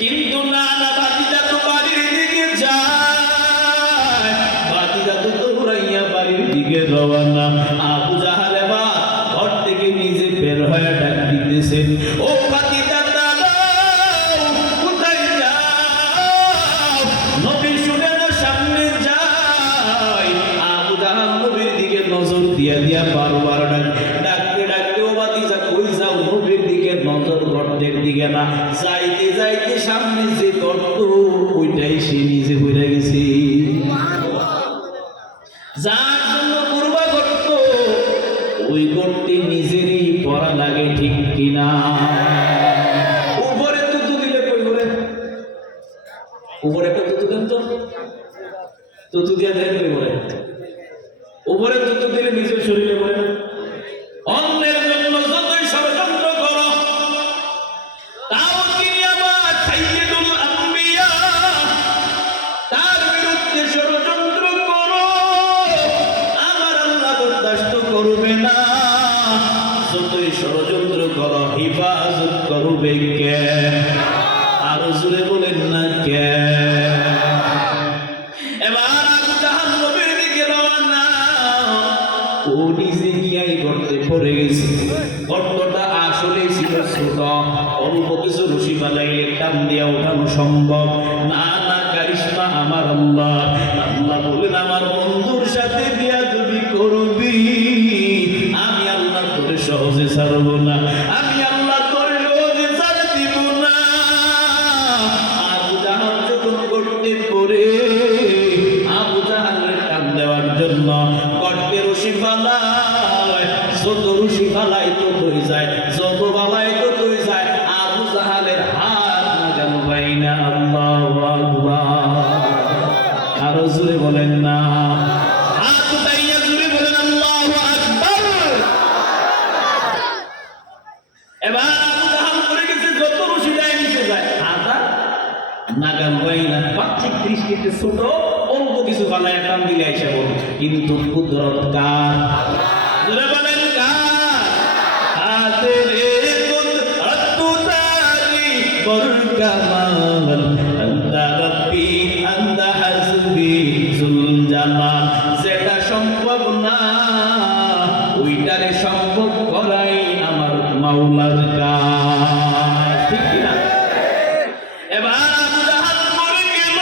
কিন্তু না না, ভাতিজা তো বাড়ির দিকে যায়, ভাতিজা তো দৌড়াইয়া বাড়ির দিকে রওনা। আবু জাহাল এবার ঘর থেকে নিজে বের হয়ে ডাক দিতেছেন, ও ভাতিজা দাঁড়াও, কোথায় যাও? নবী শুনে না সামনে যাই। আবু জাহাল নবীর দিকে নজর দিয়া দিয়া বারবার ডাকতে ডাকতে, ও ভাতিজা কই যাও? নবীর দিকে নজর, গর্তের দিকে না। যাইতে যাইতে সামনে যে গর্ত, ওইটাই সে নিজে হয়ে গেছে। যার জন্য পূর্বা গর্ত, ওই গর্তে নিজেরই পড়া লাগে, ঠিক কিনা? উপরে তুতু দিলে কই করে? উপরে একটা তুতু দেন তো, তুতু দিয়ে দেন কই করে? উপরে তুতু দিলে নিজের শরীরে পড়ে। অন্যের জন্য যতই ষড়যন্ত্র করো, তাও তিনি আবার সাইয়্যিদুল আম্বিয়া, তার বিরুদ্ধে ষড়যন্ত্র করো, আমার আল্লাহ বরদাস্ত করবে না। যতই ষড়যন্ত্র করো, হিফাজত করবে কে? আরো জোরে বলেন না কে? এবার আবু জাহাল নবীর দিকে রওনা। ও নিজে গিয়াই গর্তে পড়ে গেছে। গর্তটা আসলে ছিল ছোট, অল্প কিছু রশি বানাইলে টান দিয়া ওঠানো সম্ভব না। না, কারিশমা আমার আল্লাহ। আল্লাহ বলেন, আমার বন্ধুর সাথে বিয়াদবি করবি, আমি আল্লাহ তোরে সহজে ছাড়ব না, আমি আল্লাহ তোরে সহজে ছাড় দিব না। আবু জাহাল যখন গর্তে পড়ে, আবু জাহালের টান দেওয়ার জন্য গর্তে রশি ফালায়, যত রশি ফালাই ততই যায়, যত ফালাই ততই যায়। আবু জাহালের হাত নাগাল পাই না। আল্লাহু আকবার। আরো জোরে বলেন না, হাত উঠাইয়া জোরে বলেন আল্লাহু আকবার। এবার আবু জাহাল পড়ে গেছে, যত রশি যায় নিচে যায়, হাত আর নাগাল পাই না। বাচ্চা দৃষ্টিতে ছোট, অল্প কিছু ফালায় টান দিলে এসে বল, কিন্তু কুদরত কার? জোরে বলেন কার? হাতের কুদরত তারি বরকামাল, আন্তা রব্বি আন্তা হাসবি জুল জালাল। যেটা সম্ভব না, ওইটারে সম্ভব করাই আমার মাওলার কাজ, ঠিক কিনা? এবার আবু জাহাল মরে গেল,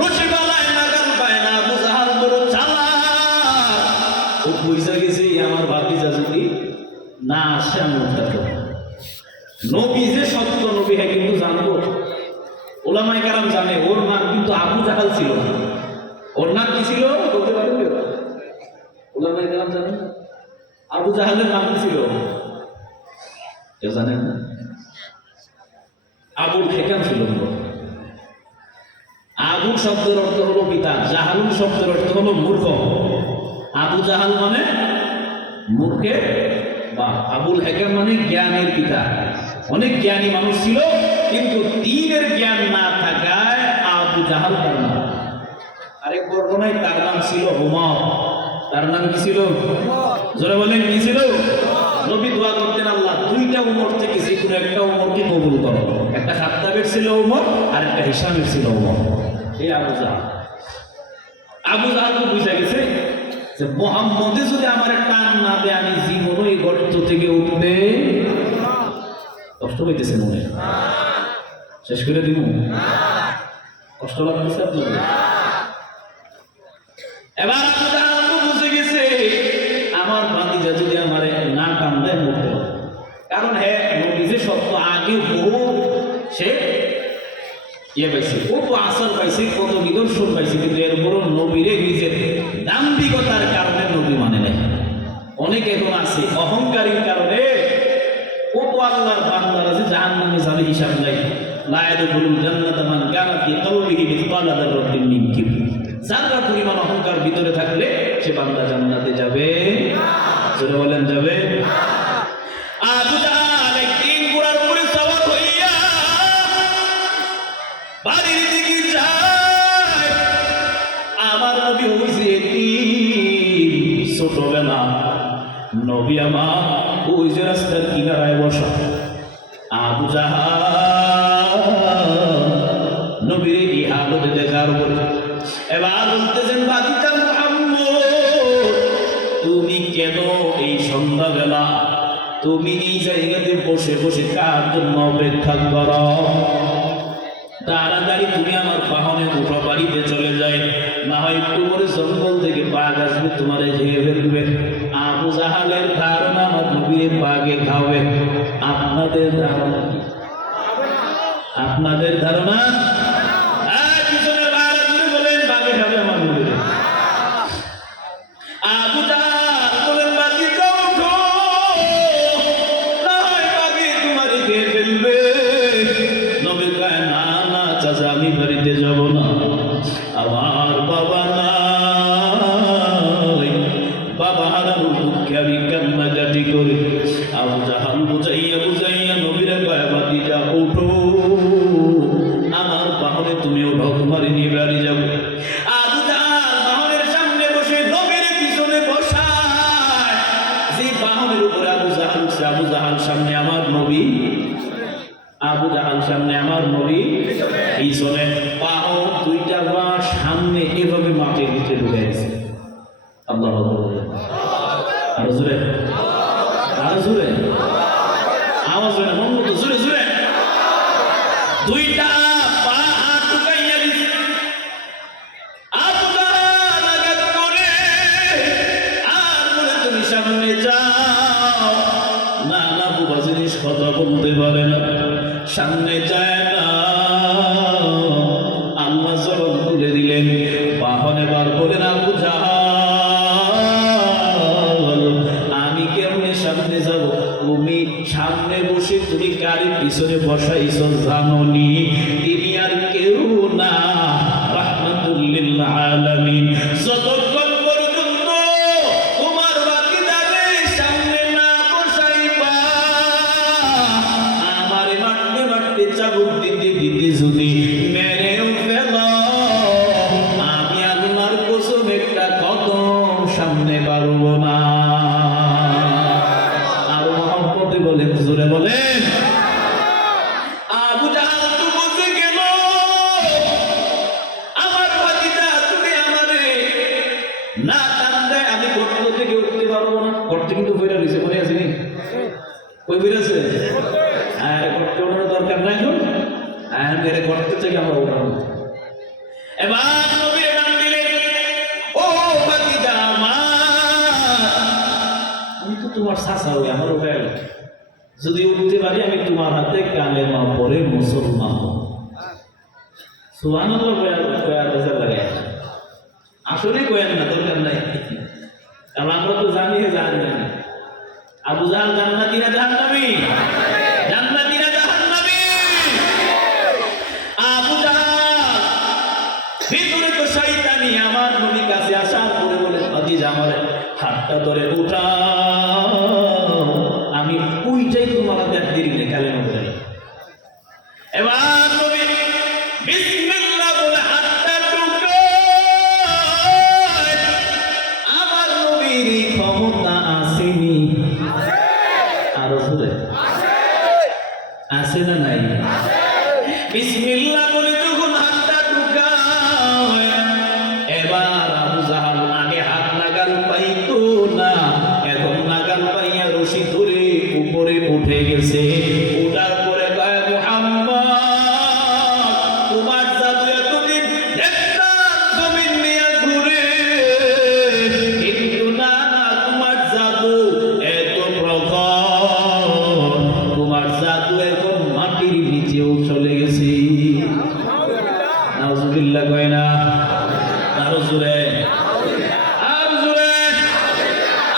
রশি বালায় নাগাল পায় না। আবু জাহাল বড় চালাক, ও বুঝা গেছে আমার ভাতিজা যদি না আসে আমি উঠাবো। নবী যে সত্য নবী, হ্যাঁ কিন্তু জানবো। ওলামায়ে কেরাম জানে ওর নাম কিন্তু আবু জাহাল ছিল না। ওর নাম কি ছিল বলতে পারেন কেউ? ওলামায়ে কেরাম জানেন আবু জাহালের নাম কি ছিল? কেউ জানেন না? আবুল হেকাম ছিল। আবু শব্দের অর্থ হলো পিতা, জাহালুল শব্দের অর্থ হলো মূর্খ। আবু জাহাল মানে মূর্খে বা আবুল হেকাম মানে জ্ঞানের পিতা। অনেক জ্ঞানী মানুষ ছিল, কিন্তু দ্বীনের জ্ঞান না থাকায় আবু জাহাল তার নাম। আরেক বর্ণনায় তার নাম ছিল ওমর। তার নাম কি ছিল? জোরে বলেন কি ছিল? নবী দোয়া করতেন, আল্লাহ দুইটা উমর থেকে যে কোনো একটা উমরকে কবুল করো। একটা খাত্তাবের ছিল উমর, আর একটা হিসামের ছিল উমর। এই আবু জাহাল। আবু জাহাল তো বুঝা গেছে যে মুহাম্মদে যদি আমার টান না দেয়, আমি জীবনও এই গর্ত থেকে উঠবে। কষ্ট হইতেছে মনে, শেষ করে দিব? কষ্ট লাগতেছে আপনাদের? এবার আবু জাহাল বুঝে গেছে আমার ভাতিজা যদি আমার না টান দেয় মরতে হবে। কারণ হ্যাঁ, নবী যে সত্য আগে বহু সে পাইছে, কত আসার পাইছে, কত নিদর্শন পাইছে, কিন্তু এরপরও নবীরে নিজের দাম্ভিকতার কারণে নবী মানে নাই। অনেক এখন আছে অহংকারীর কারণে কত আল্লাহর বান্দারা যে জাহান্নামে যাবে হিসাব নাই। লা ইয়াদখুলুল জান্নাতা মান কানা ফি কলবিহি মিসকালা যাররাতিন মিন কিবর। যারা পরিমাণ অহংকার ভিতরে থাকলে সে বান্দা জান্নাতে যাবে। জোরে বলেন যাবে। আবু জাহাল একদিন ঘোড়ার উপরে সওয়ার হইয়া বাড়ির দিকে যায়। আমার নবী হইছে ছোটবেলা নবী আমার ওই যে রাস্তার কিনারায় বসা আবু জাহাল নবীর এই হালতে দেখার পরে এবার বলতেছেন বাতিটা মুহাম্মদ তুমি কেন এই সন্ধ্যাবেলা তুমি এই জায়গাতে বসে বসে কার জন্য অপেক্ষা করো তাড়াতাড়ি তুমি আমার বাহনে উঠো বাড়িতে চলে যায় না হয় একটু করে জঙ্গল থেকে বাঘ আসবে তোমার খেয়ে ফেলবে আবু জাহালের ধারণা আমার নবীর বাঘে খাবে আপনাদের ধারণা কি আপনাদের ধারণা পিছনে বলেন বাঘে খাবে আমার নবীর আবু জাহাল বলেন বাড়িতে উঠো না হয় বাঘে তোমার খেয়ে ফেলবে নবী কয় না না চাচা আমি বাড়িতে যাব না আমার বাবা নাই বাবা হারানোর দুঃখে আমি কান্নাকাটি করি আবু জাহাল বুঝাইয়া বুঝাইয়া নবীরে কয় বাতিজা উঠো আমার বাহনে তুমি ওঠো তোমারে নিয়ে বাড়ি যাবো আবু জাহাল বাহনের সামনে বসে নবীর পিছনে বসায় যে বাহনের উপরে আবু জাহাল আবু জাহাল সামনে আমার নবী আবু জাহাল সামনে আমার নবী পিছনে পাও দুইটা পা সামনে এভাবে মাটির ভিতরে ঢুকে গেছে আল্লাহ আরো জোরে আরো জোরে আওয়াজ হয় না মন মতো জোরে জোরে দুইটা পা হাত ঢুকাইয়া দিছে আবু জাহাল আঘাত করে আর বলে তুমি সামনে যাও না না বুবা জিনিস কথা বলতে পারে না সামনে যায় না আল্লাহ জবাব তুলে দিলেন বাহনে বার বলেন আবু জাহাল আমি কেমনে সামনে যাব তুমি সামনে বসে তুমি গাড়ির পিছনে বসাইছ জানোনি তিনি আর কেউ না রাহমাতুল লিল আলামিন যতক্ষণ পর্যন্ত তোমার বাতিদারে সামনে না বসাইবা আমারে মারতে মারতে চাবুক দিতে দিতে যদি মেরেও ফেল আমি আল্লাহর কসম একটা কদম সামনে পারব না আরো মহব্বতে বলেন জোরে বলেন আবু জাহাল তো বলতে গেল আমার ভাতিজা তুমি আমারে না টানলে আমি গর্ত থেকে উঠতে পারবো না গর্তে কিন্তু বইরা রয়েছে মনে আছে নি ওই বেড়েছে আর গর্তে ওঠানোর দরকার নাই এখন আর মেরে গর্ত থেকে আমরা উঠাবো এবার নবীর নাম দিলেন ও ভাতিজা আমার আমি তো তোমার চাচা হই আমার উঠে গেল যদি উঠতে পারি আমি তোমার হাতে কালেমা পড়ে মুসলমান হব সুবহানাল্লাহ কয়ার বেজার লাগে আসলে কয়েন না দরকার নাই কারণ আমরা তো জানি না আবু জাহাল জান্নাতি না জাহান্নামী জান্নাতি না জাহান্নামী আবু জাহাল ভিতরে তো শয়তানি আমার নবীর কাছে আসার পরে বলে ভাতিজা আমার হাতটা ধরে উঠাও আমি ওইটাই তোমার হাতে দেরি নেই কালেমা পড়ে এবার নবী বিসমিল্লাহ বলে হাতটা ঢুকায় আমার নবীর ক্ষমতা আসেনি আরো জোরে আছে না নাই বিসমিল্লাহ বলে যখন হাতটা ঢুকায় এবার আবু জাহাল আগে হাত নাগাল পাইতো না এখন নাগাল পাইয়া রশি ধরে উপরে উঠে গেছে উঠার পরে কয় মুহাম্মদ তোমার জাদু এতদিন একটা জমিন নিয়ে ঘুরে কিন্তু না না তোমার জাদু এত প্রখর তোমার জাদু এখন মাটির নিচেও চলে গেছে নাউজুবিল্লাহ কয় না আরো জোরে আরো জোরে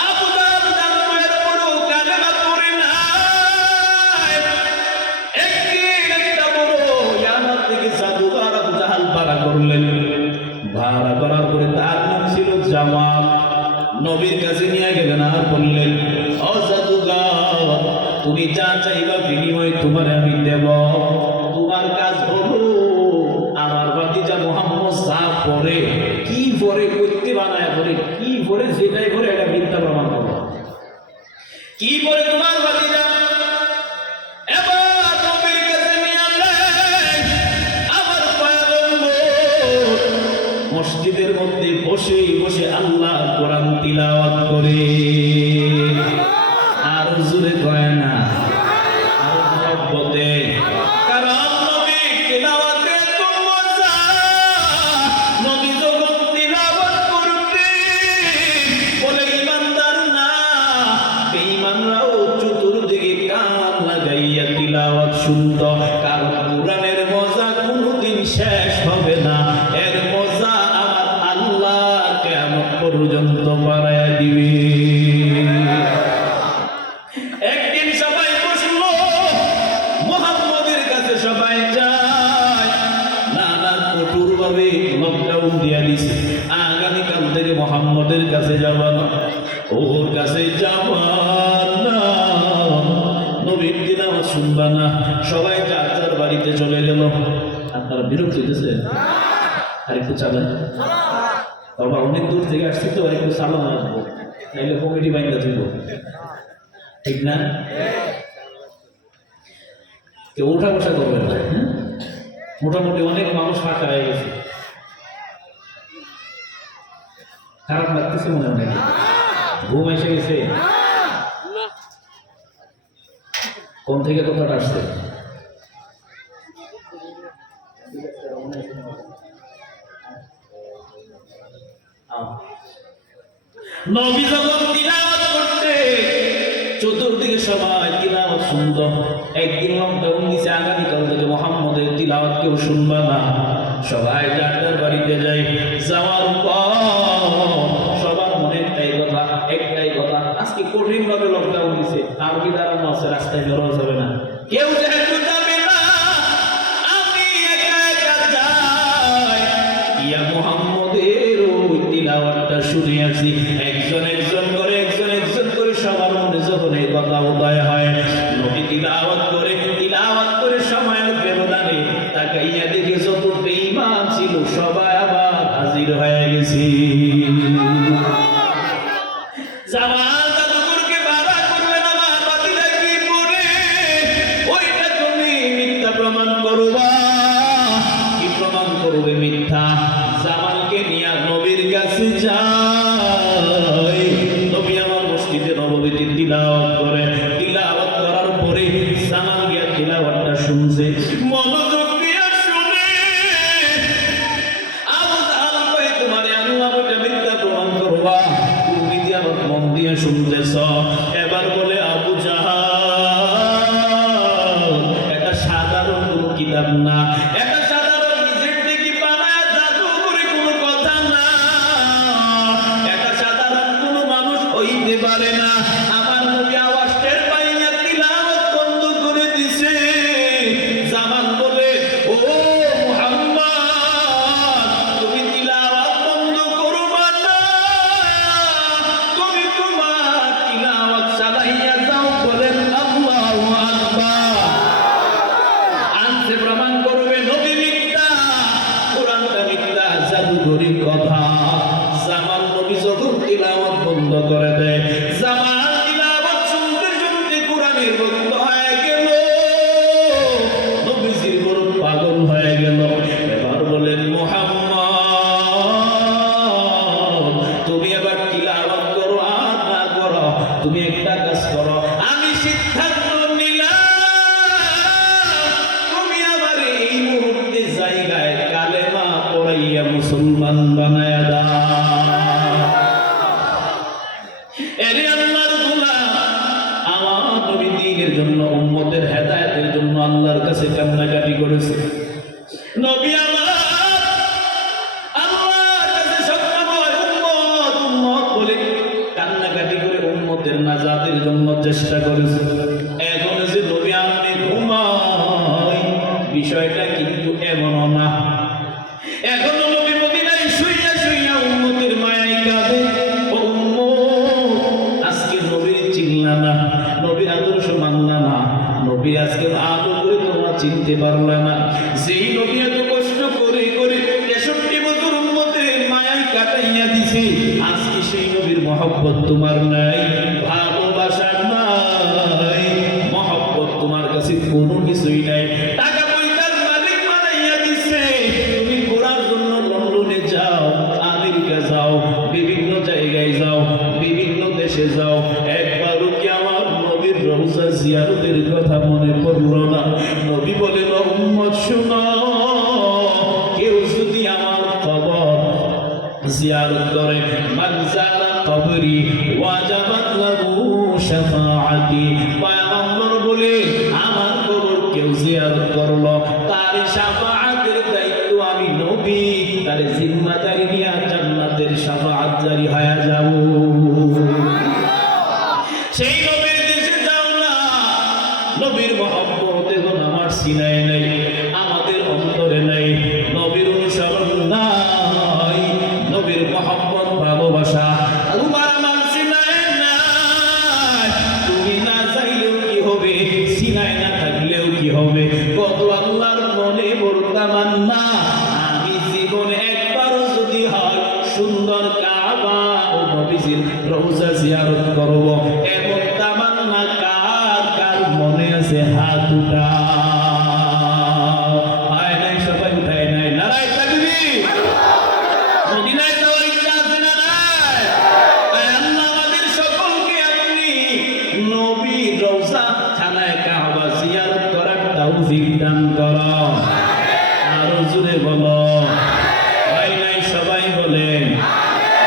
আবু জাহাল জান্নাতের বড় কালেমা পড়ে নাই একটা বড় ইয়ামাত থেকে জাদুকর আবু জাহাল ভাড়া করলেন ভাড়া করার পরে তার নাম ছিল জামাল নবীর কাছে নিয়ে গেলেন আর বললেন ও জাদুকর তুমি যা চাইবা বিনিময় তোমার আমি দেব তোমার কাজ হলো আমার ভাতিজা মুহাম্মদ যা পরে কি পরে করতে বানায় পরে কি পরে যেটাই করে এটা মসজিদের মধ্যে বসে বসে আল্লাহ কোরআন তিলাওয়াত করে। আর জোরে কয় না, আর মহব্বতে। কারণ নবী তিলাওয়াতে তো মজা, নবী যখন তিলাওয়াত করতে বলে ইমানদার না বেঈমানরাও চতুর্দিকে কান লাগাইয়া তিলাওয়াত শুনত। কারণ কোরআনের মজা কোনোদিন শেষ হবে না, এর মজা আমার আল্লাহ কিয়ামত পর্যন্ত বাড়ায়া দিবে। একদিন সবাই বসলো, মুহাম্মদের কাছে সবাই যায়। নানা কঠোর ভাবে লকডাউন দিয়া দিছে, আগামীকাল থেকে মুহাম্মদের কাছে যাবা না, ওর কাছে যাবা না, নবীর তিলাওয়াত শুনবা না। সবাই যার যার বাড়িতে চলে গেল। আপনারা বিরক্ত হইতেছে? আর একটু চালান বাবা, অনেক দূর থেকে আসছি তো, আর একটু চালান আসবো, তাইলে কমিটি বাইন্দা তুলব, ঠিক না? কেউ উঠা বসা করবেন না। মোটামুটি অনেক মানুষ ফাঁকা হয়ে গেছে। খারাপ লাগতেছে মনে হয়, ঘুম এসে গেছে। কোন থেকে কথাটা আসছে? নবী যখন তিলাওয়াত করতে চতুর্দিকে সবাই তিলাওয়াত শুনত। একদিন লকডাউন দিছে, আগামীকাল থেকে মুহাম্মদের তিলাওয়াত কেউ শুনবা না। সবাই যার যার বাড়িতে যায়। যাওয়ার পর সবার মনে একটাই কথা, আজকে কঠিন ভাবে লকডাউন দিছে, আর কি দাঁড়ানো আছে, রাস্তায় বেরোনো যাবে না, কেউ যেহেতু যাবে না, আমি একা একা যাই। ইয়া মুহাম্মদের ওই তিলাওয়াতটা শুনে আসি। একজন একজন করে সবার মনে যখন এই কথা উদয় হয়, নবী তিলাওয়াত করে সময়ের ব্যবধানে তাকাইয়া দেখে যত বেঈমান ছিল সবাই আবার হাজির হয়ে গেছে। জামাল জাদুকরকে বাধা করলেন, আমার বাতিলা কি করে, ওইটা তুমি মিথ্যা প্রমাণ করবা। কি প্রমাণ করবে মিথ্যা? জামালকে নিয়ে নবীর কাছে যায়। নবী আমার মসজিদে নববীতে তিলাওয়াত করে, তিলাওয়াত করার পরে জামাল গিয়া তিলাওয়াতটা শুনছে, মনোযোগ দিয়া শুনে আবু জাহাল কয়, তোমারে আল্লাহ বলে মিথ্যা প্রমাণ করবা, তুমি কি আমার মন দিয়ে শুনতেছ? এবার বলে আবু জাহাল, এটা সাধারণ কোনো কিতাব না, এটা সাধারণ নিজের থেকে বানায় জাদু করে কোনো কথা না, এটা সাধারণ কোনো মানুষ হইতে পারে না। আমার নবী আওয়াজ টের পাইয়া তিলাওয়াত বন্ধ করে দিছে। জামান বলে, ও মুহাম্মদ, তুমি তিলাওয়াত বন্ধ করবা না, তুমি তোমার তিলাওয়াত চালাইয়া যাও। বলেন আল্লাহু আকবার। আনছে প্রমাণ করবে নবী মিথ্যা, কোরআনটা মিথ্যা, জাদুঘরের কথা। জামান নবী যখন তিলাওয়াত বন্ধ করে দেয়, জামান তিলাওয়াত শুনতে শুনতে কোরআনের ভক্ত হয়ে গেল, নবীজির বড় পাগল হয়ে গেল। এবার বলেন, মুহাম্মদ, তুমি এবার তিলাওয়াত করো আর না করো, তুমি একটা কাজ করো, আমি সিদ্ধান্ত নিলাম, তুমি আমার এই মুহূর্তে জায়গায় কালেমা পড়াইয়া মুসলমান বানায়া দাও। এরে আল্লাহর গোলাম, আমার নবী দ্বীনের জন্য, উম্মতের হেদায়েতের জন্য আল্লাহর কাছে কান্নাকাটি করেছে। নবী আমার আল্লাহর কাছে সবসময় উম্মত বলে কান্নাকাটি করে উম্মতের নাজাতের জন্য চেষ্টা করেছে। এখন যে নবী আমি ঘুমাই, বিষয়টা কিন্তু এমনও না। এখনো নবী মদিনায় শুইয়া শুইয়া উম্মতের মায়ায় কাঁদে। ও উম্মত, আজকে নবীর চিনলা না, নবীর আদর্শ মানলা না, নবী আজকে আদর করে তোমরা চিনতে পারলে না। যেই নবী এত কষ্ট করে করে 63 বছর উম্মতের মায়ায় কাটাইয়া দিছে, আজকে সেই নবীর মহব্বত তোমার নাই, ভালোবাসা নাই, মহব্বত তোমার কাছে কোনো কিছুই নাই। টাকা পয়সার মালিক বানাইয়া দিছে, তুমি ঘোরার জন্য লন্ডনে যাও, আমি দেশে যাও, একবারও কি আমার নবীর রওজা জিয়ারতের কথা মনে পড়লো না? নবী বলেন, ও উম্মত শোনো, কেউ যদি আমার কবর জিয়ারত করে, মান যারা কবরি ওয়াজাবাত লাহু শাফাআতি, পয়গম্বর বলে আমার কবর কেউ জিয়ারত করলো, তার শাফাআতের দায়িত্ব আমি নবী, তার জিম্মাদারি নিয়ে জান্নাতের শাফাআত জারি হয়ে যাব। সেই নবীর দেশে যাও না, নবীর মহব্বত এখন আমার সিনায় নেই, আমাদের অন্তরে নেই, নবীর অনুসরণ নাই, নবীর মহব্বত ভালোবাসা তোমার আমার সিনায় নাই। তুমি না চাইলেও কি হবে, সিনায় না থাকলেও কি হবে? কত আল্লাহর মনে বড় তামান্না, আমি জীবনে একবারও যদি হয় সুন্দর কাবা ও নবীজির রওজা জিয়ারত করব, এমন তামান্না কার কার মনে আছে? হাত উঠাও। হয় নাই? সবাই উঠায় নাই? নারায় তাকবীর। মদিনায় যাওয়ার ইচ্ছা আছে না নাই? আল্লাহ আমাদের সকলকে আপনি নবীর রওজা খানায় কাবা জিয়ারত করার তৌফিক দান করো। আরো জোরে বলো। হয় নাই? সবাই বলেন।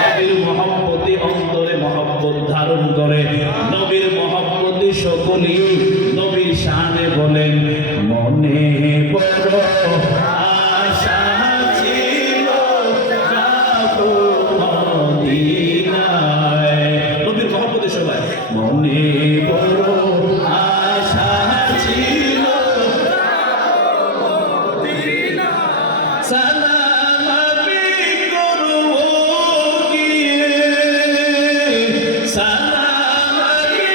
নবীর মহব্বতে অন্তরে মহব্বত ধারণ করে, নবীর মহব্বতে সকলেই নবীর শানে বলেন, মনে বড় আশা ছিল যাব মদিনায়। নবীর মহব্বতে সবাই মনে বড় আশা ছিল সালাম আমি করব গিয়ে, সালাম আমি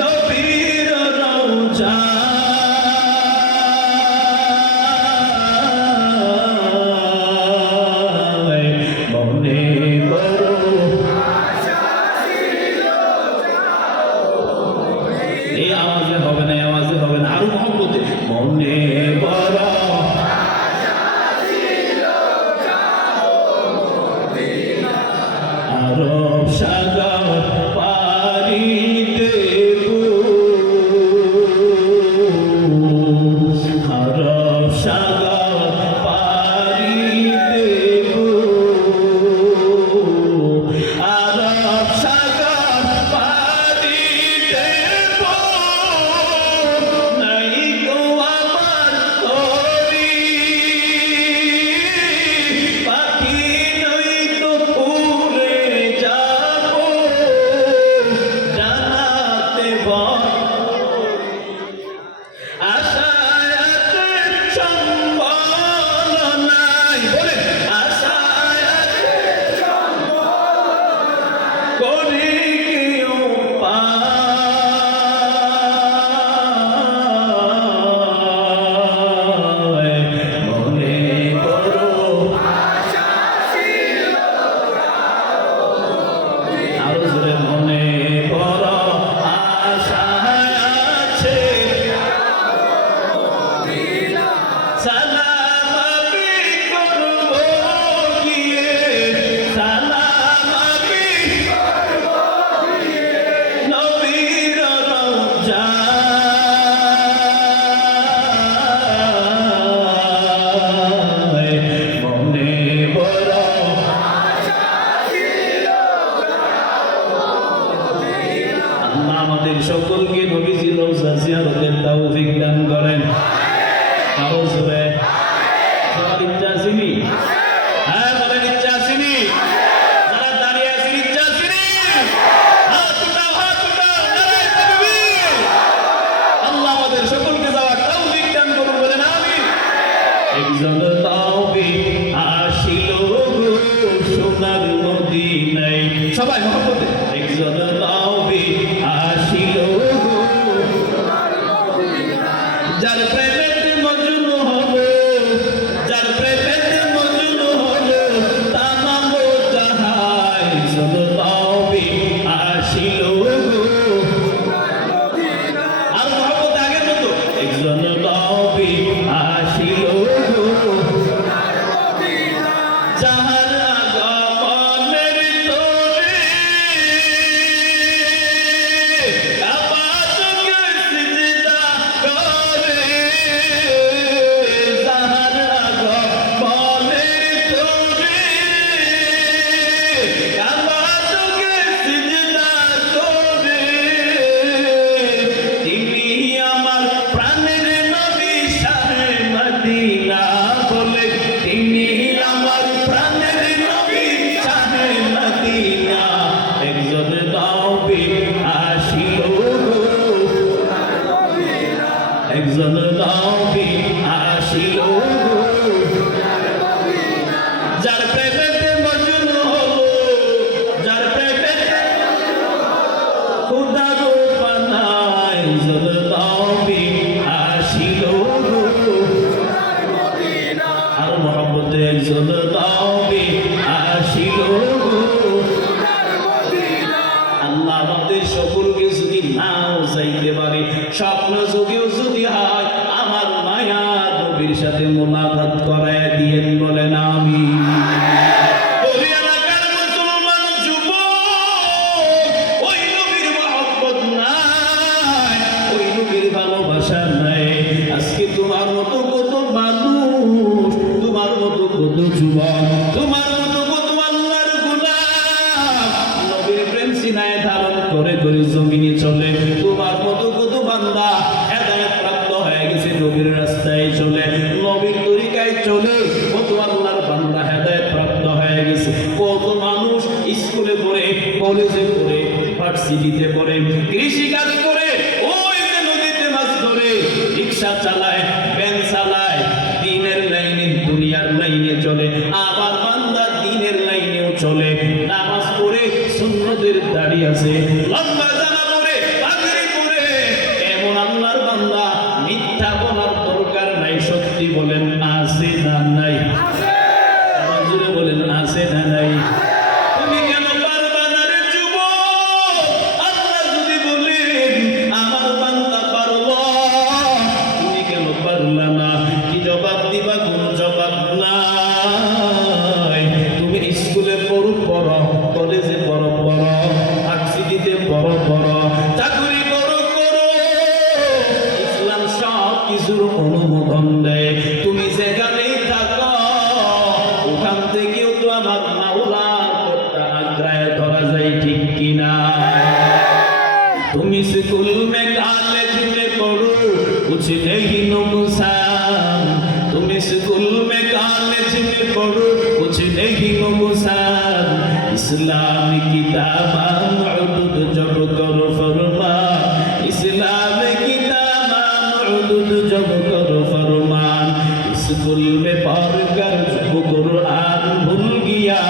নবীর রওজা, মনে বড় এই আওয়াজে হবে না, আওয়াজে হবে না, আরো মহব্বতে মনে বড় আরব সাগর পারি দেব, আরব সাগর পারি দেব, আরব সাগর পারি দেব, নাই গো আমার তরি, পাখি নই তো উড়ে যাব, জানাতে বল আশায় আছে সম্বল নাই, বলে আশায় আছে করি কি উপায়, মনে বড় আরো জোরে মনে বড় আশা আছে, সালাম আমি করব গিয়ে, সালাম আমি নবীর রওজা, মনে বড় আল্লাহ আমাদের সকলকে নবীজির রওজা জিয়ারতের তৌফিক দান করেন। আরো জোরে সবার ইচ্ছা আসেনি? হ্যাঁ বলেন, ইচ্ছা আসেনি? যারা দাঁড়িয়ে আছেন ইচ্ছা আসেনি? হাত উঠাও, হাত উঠাও, নারায়ে তাকবীর। আল্লাহ আমাদের সকলকে যাওয়ার তৌফিক দান করুন, বলেন আমিন। একজন তাওবি আসিল গো সোনার মদিনায়, সবাই মহব্বতে একজন তাওবি আসিল গো, যার প্রেমেতে মজনু হলো, যার প্রেমেতে মজনু হলো, তার নাম জাহাই, একজন তাওবি আসিল গো, আর মহব্বত আগের মতো একজন তাওবি আসিল গো, যাহার আগমনের সিনায় ধারণ করে করে জমিনে চলে। তোমার মতো কত বান্দা হেদায়েত প্রাপ্ত হয়ে গেছে, নবীর রাস্তায় চলে, নবীর তরিকায় চলে, কত আল্লাহর বান্দা হেদায়েত প্রাপ্ত হয়ে গেছে। কত মানুষ স্কুলে পড়ে, কলেজে পড়ে, ভার্সিটিতে পড়ে, কৃষিকাজ করে, ওই যে নদীতে মাছ ধরে, রিক্সা চালায়, ভ্যান চালায়, দিনের লাইনে দুনিয়ার লাইনে চলে। আবার বান্দা দিনের লাইনেও চলে, নামাজ পড়ে সুন্নতের দাঁড়িয়ে আছে, লম্বা জামা পরে পাগড়ি পরে। এমন আল্লাহর বান্দা মিথ্যা বলার দরকার নাই, সত্যি বলেন আছে না নাই? আবার জোরে বলেন আছে না নাই? তুমি কেন পারবা না রে যুবক? আল্লাহ যদি বলেন আমার বান্দা পারলো, তুমি কেন পারলা না? কি জবাব দিবা? কোনো জবাব নাই। তুমি স্কুলে পড়ো পড়ো, কলেজে পড়ো পড়ো, ভার্সিটিতে পড়ো পড়ো, চাকরি করো করো, ইসলাম সব কিছুর অনুমোদন দেয়। তুমি যেখানেই থাকো, ওখান থেকেও তো আমার মাওলার কথা আগ্রায় ধরা যায়, ঠিক কিনা? তুমি স্কুল মে কলেজ মে পড়ো, कुछ नहीं नुकसान। तुम स्कूल में कॉलेज में पढ़ो, कुछ नहीं नुकसान। इस्लाम किताब मौजूद जब करो फरमान, इस्लाम किताब मौजूद जब करो फरमान। स्कूल में पढ़ कर जो कुरान भूल गया,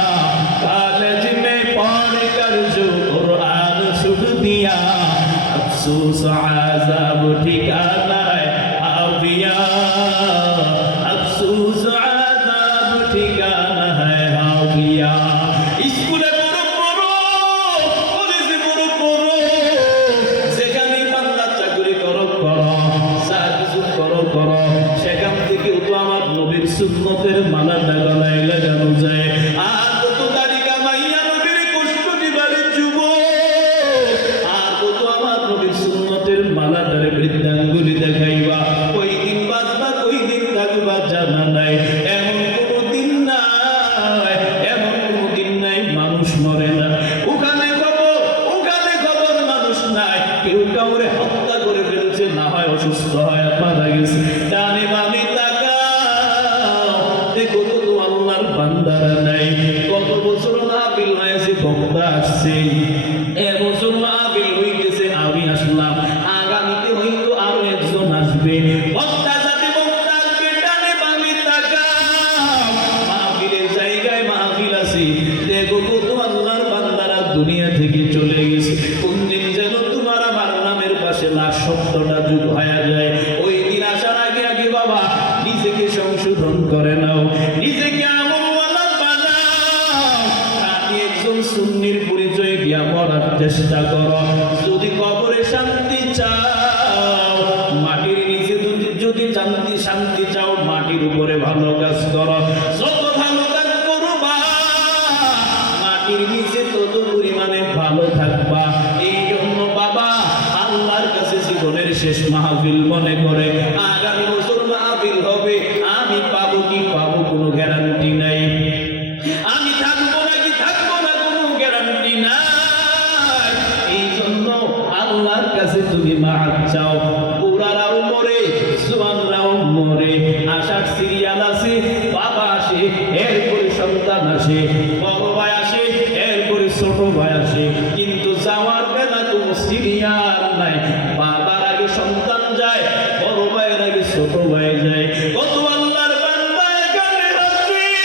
कॉलेज में पढ़ कर जो कुरान छुड़ दिया, अफसोस आज़ाब ठिकाना है हाविया, अफसोस आज़ाब ठिकाना है हाविया। स्कूले पढ़ो पढ़ो, कलेजे पढ़ो पढ़ो, সেখানে বাংলা চাকরি করো করো, যা কিছু করো করো, সেখান থেকেও তো আমার নবীর সুন্নতের মালাটা গলায় লাগানো যায়। আর কত দাড়ি কামাইয়া নবীর কষ্ট দিবারে যুবক, আর কত আমার নবীর সুন্নতের মালাটারে বৃদ্ধাঙ্গুলি দেখাইবা। ওই দিন বাঁচবা, ওই দিন থাকবা জানা নাই। এমন কোনো দিন নাই, এমন কোনো দিন নাই মানুষ মরে না। ওখানে খবর মানুষ নাই। কেউ কাউরে হত্যা করে ফেলছে, না হয় অসুস্থ হয় মারা গেছে। ডানে বামে তাকাও, দেখো কত আল্লাহর বান্দারা নাই। কত বছর মাহফিল হয়েছে, বক্তা আসছে, এবছর মাহফিল হইতেছে, আমি আসলাম, আগামীতে হয়তো আরো একজন আসবে। বক্তা যাতে বক্তা আসবে, ডানে বামে তাকাও, মাহফিলের জায়গায় মাহফিল আছে, দেখো কত আল্লাহর বান্দারা দুনিয়া থেকে চলে গেছে। কোন দিন যেন তোমার আমার নামের পাশে লাশ শব্দটা যোগ হয়ে যায়। ওই দিন আসার আগে আগে বাবা নিজেকে সংশোধন করে নাও, নিজেকে আমলওয়ালা বানাও। খাঁটি একজন সুন্নির পরিচয় দিয়া মরার চেষ্টা করো। যদি কবরে শান্তি চাও, মাটির নিচে যদি শান্তি চাও, মাটির উপরে ভালো কাজ করো। যত ভালো কাজ করবা, মাটির নিচে তত পরিমাণে ভালো থাকবা। এই জন্য বাবা আল্লাহর কাছে জীবনের শেষ মাহফিল মনে করে আগামী বছর মাহফিল হবে, আমি পাবো কি পাবো কোনো গ্যারান্টি নাই। আমি থাকবো নাকি থাকবো না কোনো গ্যারান্টি নাই। এই জন্য আল্লাহর কাছে তুমি মাফ চাও। বুড়ারাও মরে, জওয়ানরাও মরে, আসার সিরিয়াল আছে, বাবা আসে, এরপরে সন্তান আসে, বড় ভাই আসে, এরপরে ছোট ভাই আসে, কিন্তু যাওয়ার বেলা কোনো সিরিয়াল নাই। বাবার আগে সন্তান যায়, বড় ভাইয়ের আগে ছোট ভাই যায়। কত আল্লাহর বান্দা এখানে হাজির,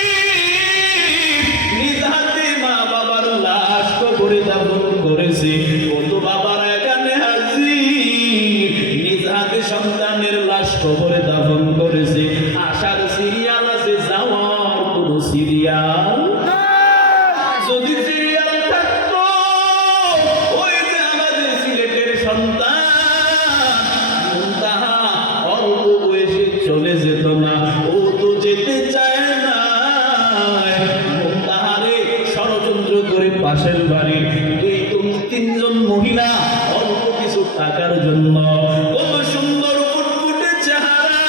নিজ হাতে মা বাবার লাশ কবরে দাফন করেছে। কত বাবার এখানে হাজির, নিজ হাতে সন্তানের লাশ কবরে দাফন করেছে। আসার সিরিয়াল আছে, যাওয়ার কোনো সিরিয়াল। যদি সিরিয়াল থাকতো, ওই যে আমাদের সিলেটের সন্তান মুনতাহা অল্প বয়সে চলে যেত না, ও তো যেতে চায় না। মুনতাহারে ষড়যন্ত্র করে পাশের বাড়ির 2-3 মহিলা অল্প কিছু টাকার জন্য, কত সুন্দর ফুটফুটে চেহারা,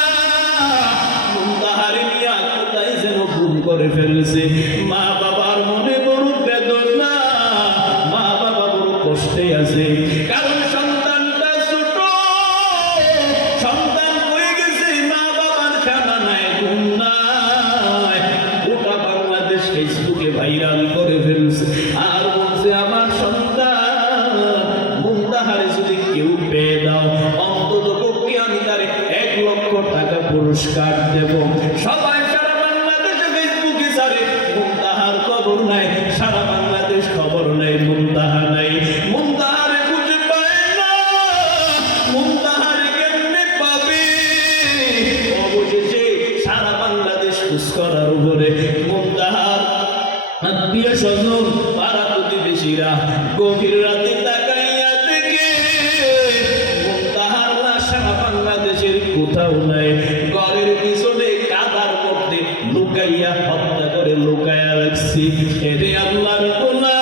মুনতাহারে নিয়ে কোথায় যেন ভুল করে ফেলছে। মা বাবার মনে বড় বেদনা, মা বাবা বড় কষ্টে আছে, কারণ সন্তানটা ছোট, সন্তান হয়ে গেছে, মা বাবার খানা নাই, ঘুম নাই, গোটা বাংলাদেশ ফেসবুকে ভাইরাল করে ফেলছে আর বলছে আমার সন্তান মুন্তাহারে যদি কেউ পেয়ে দাও অন্তত পক্ষে আমি তার 1 লক্ষ টাকা পুরস্কার দেব। সবাই সারা বাংলাদেশে ফেসবুকে ছাড়ে মুন্তাহার খবর নাই, সারা বাংলাদেশ খবর নাই, মুন্তাহা নাই, মুন্তাহারে খুঁজে পায় না, মুন্তাহারে কেমনে পাবে? অবশেষে সারা বাংলাদেশ খোঁজ করার উপরে মুন্তাহার আত্মীয় স্বজন পাড়া প্রতিবেশীরা গভীর রাতে তাকাইয়া থেকে মুন্তাহার লাশ সারা বাংলাদেশের কোথাও নাই, ঘরের পিছনে কাদার মধ্যে লুকাইয়া হত্যা করে লুকাইয়া রাখছি। এরে আল্লাহর গোলাম,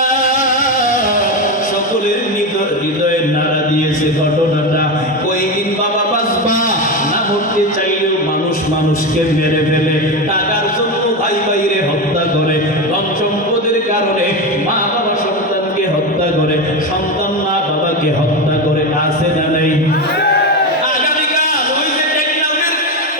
সকলের হৃদয়ে নাড়া দিয়েছে ঘটনাটা। কয়েকদিন বাবা বাঁচবা না, মরতে চাইলেও মানুষ মানুষকে মেরে ফেলে, টাকার জন্য ভাই ভাইরে হত্যা করে, ধন সম্পদের কারণে মা বাবা সন্তানকে হত্যা করে, সন্তান মা বাবাকে হত্যা করে, আছে না নেই? আগামীকাল ওই যে টেকনাফের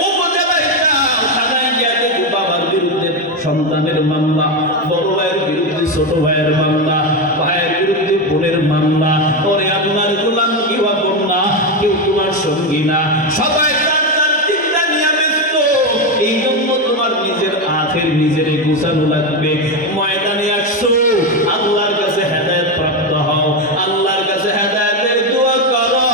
উপজেলায় যাও, থানায় গিয়ে দেখো বাবার বিরুদ্ধে সন্তানের মামলা, বড় ভাইয়ের বিরুদ্ধে ছোট ভাইয়ের মামলা, ভাইয়ের বিরুদ্ধে বোনের মামলা। ওরে আল্লাহর গোলাম, কেউ আপন না, কেউ তোমার সঙ্গী না, সবাই তার তার চিন্তা নিয়ে ব্যস্ত। এই জন্য তোমার নিজের আখের নিজেরই গুছানো লাগবে। ময়দানে আসছো, আল্লাহর কাছে হেদায়েত প্রাপ্ত হও, আল্লাহর কাছে হেদায়েতের দোয়া করো।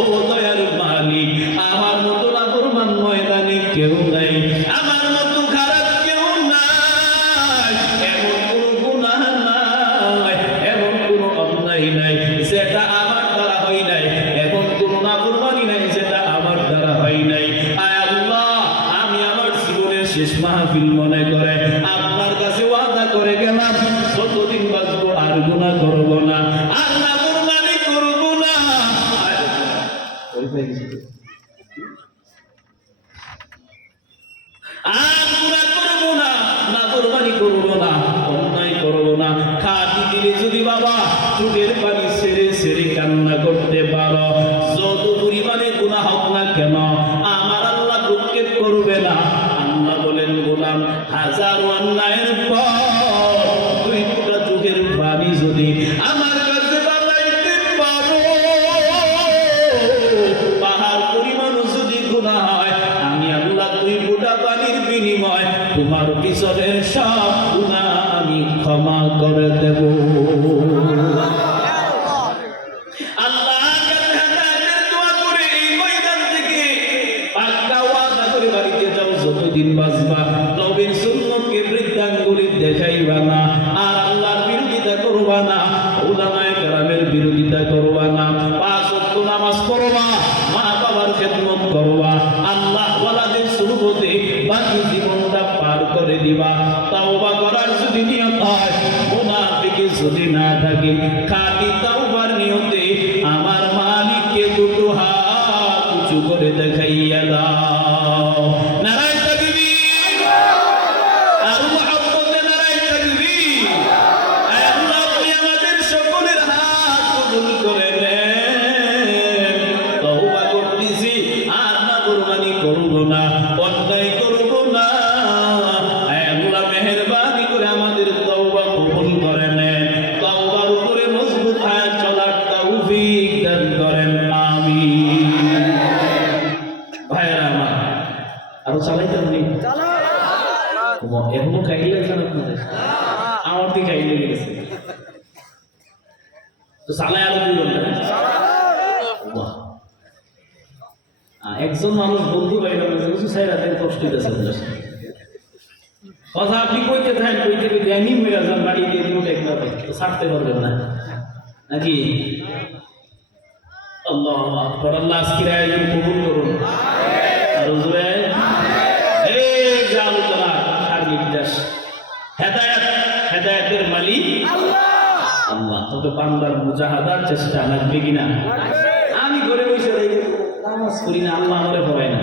ও দয়ার মালিক, আমার মতো নাফরমান ময়দানে কেউ নাই, আমার মতো খারাপ কেউ নাই, এমন কোনো গুনাহ নাই, এমন কোনো অন্যায় নাই যেটা আমার দ্বারা হয় নাই, এমন কোনো নাফরমানি নাই যেটা আমার দ্বারা হয় নাই। আয় আল্লাহ, আমি আমার জীবনের শেষ মাহফিল মনে করে আপনার কাছে ওয়াদা করে গেলাম, যতদিন বাঁচবো আর গুনাহ করব না, আর নাফরমানি করব না। আর গুনাহ করব না, নাফরমানি করব না, অন্যায় করব না। খাঁটি দিলে যদি বাবা চোখের পানি ছেড়ে ছেড়ে কান্না করতে পারো, যত পরিমাণে গুনাহ হোক না কেন আমার আল্লাহ প্রক্ষেপ করবে না। আল্লাহ বলেন, গোলাম, হাজার অন্যায়ের পর 2 ফোঁটা চোখের পানি যদি আমার কাছে বাঁচাইতে পারো, পাহাড় পরিমাণ যদি গুনাহ হয়, আমি আল্লাহ 2 ফোঁটা পানির বিনিময় তোমার পিছনের সব গুনাহ আমি ক্ষমা করে দেব। আল্লাহর কাছে হেদায়েতের দোয়া করে এই ময়দান থেকে পাক্কা ওয়াদা করে বাড়িতে যাও, যতদিন বাঁচবা নবীর সুন্নতকে বৃদ্ধাঙ্গুলি দেখাইবা না, আর আল্লাহর বিরোধিতা করবা না, উলামায়ে কেরামের বিরোধিতা করবা না, 5 ওয়াক্ত নামাজ পড়বা, মা বাবার খেদমত করবা, আল্লাহ ওয়ালাদের সুরবতে বাকি জীবনটা পার করে দিবা। তাওবা করার যদি নিয়ত হয়, মুনাফিক যদি না থাকে, খাঁটি তাওবার নিয়তে আমার মালিককে 2 হাত উঁচু করে দেখাইয়া দাও। নারায়ে তাকবীর, আর মুহাম্মদে নারায়ে তাকবীর। আল্লাহ আপনি আমাদের সকলের হাত কবুল করে নেন। তওবা করতেছি, আর নাফরমানি করব না, অন্যায় করব না। আল্লাহ মেহেরবানি করে আমাদের তওবা কবুল করে নেন, তওবার উপরে মজবুত হায়াত চলার তৌফিক দান করেন, আমিন। ভাইরা আমার, আরো চালাইতে নেই, এখনো খাইলে লাগছেন আপনাদের, আমার দিকে খাইলে গেছে তো চালাই আরো 2 ঘন্টা। বাহ, একজন মানুষ বন্ধু পাইলাম কিছু চাই রাতের কষ্ট হইতেছে কথা, আপনি কইতে থাকেন, কইতে কইতে আমি মেরা যান বাড়ি দিয়ে দিব, তো ছাড়তে পারবেন না নাকি? আল্লাহ আকবার, আল্লাহ আজকের আয়োজন কবুল করুন। আর হুজুরে এই যে আলোচনা সার্বিক দেশ, হেদায়েতের মালিক আল্লাহ। তবে বান্দার মুজাহাদার চেষ্টা লাগবে কিনা? আমি ঘরে বসে নামাজ করি না, আল্লাহ আমারে পড়ায় না,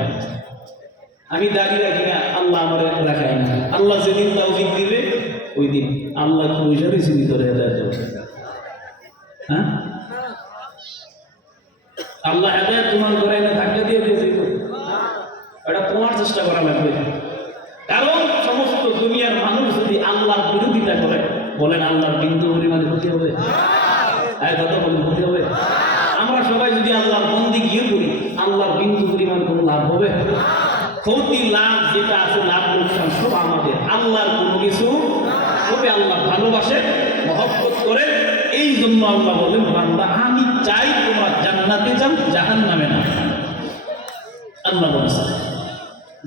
আমি দাঁড়িয়ে রাখি না, আল্লাহ আমারে রাখায় না। আল্লাহ যেদিন তৌফিক দিবে ওই দিন আল্লাহ বসে রয়েছে ভিতরে হেদায়েত। হ্যাঁ, আল্লাহ হেদায়েত তোমার ঘরে এনে ধাক্কা দিয়ে দিয়েছে, এটা তোমার চেষ্টা করা লাগবে। কারণ সমস্ত দুনিয়ার মানুষ যদি আল্লাহর বিরোধিতা করে, বলেন আল্লাহর বিন্দু পরিমাণে ক্ষতি হবে? কথা বলেন, ক্ষতি হবে? আমরা সবাই যদি আল্লাহর বন্দেগী করি, আল্লাহর বিন্দু পরিমাণ কোনো লাভ হবে? ক্ষতি লাভ যেটা আছে, লাভ লোকসান সব আমাদের, আল্লাহর কোনো কিছু হবে। আল্লাহ ভালোবাসে, মহব্বত করে, এই জন্য আল্লাহ বলেন বান্দা আমি চাই তোমরা জান্নাতে যাও, জাহান্নামে না। আল্লাহ বলেছে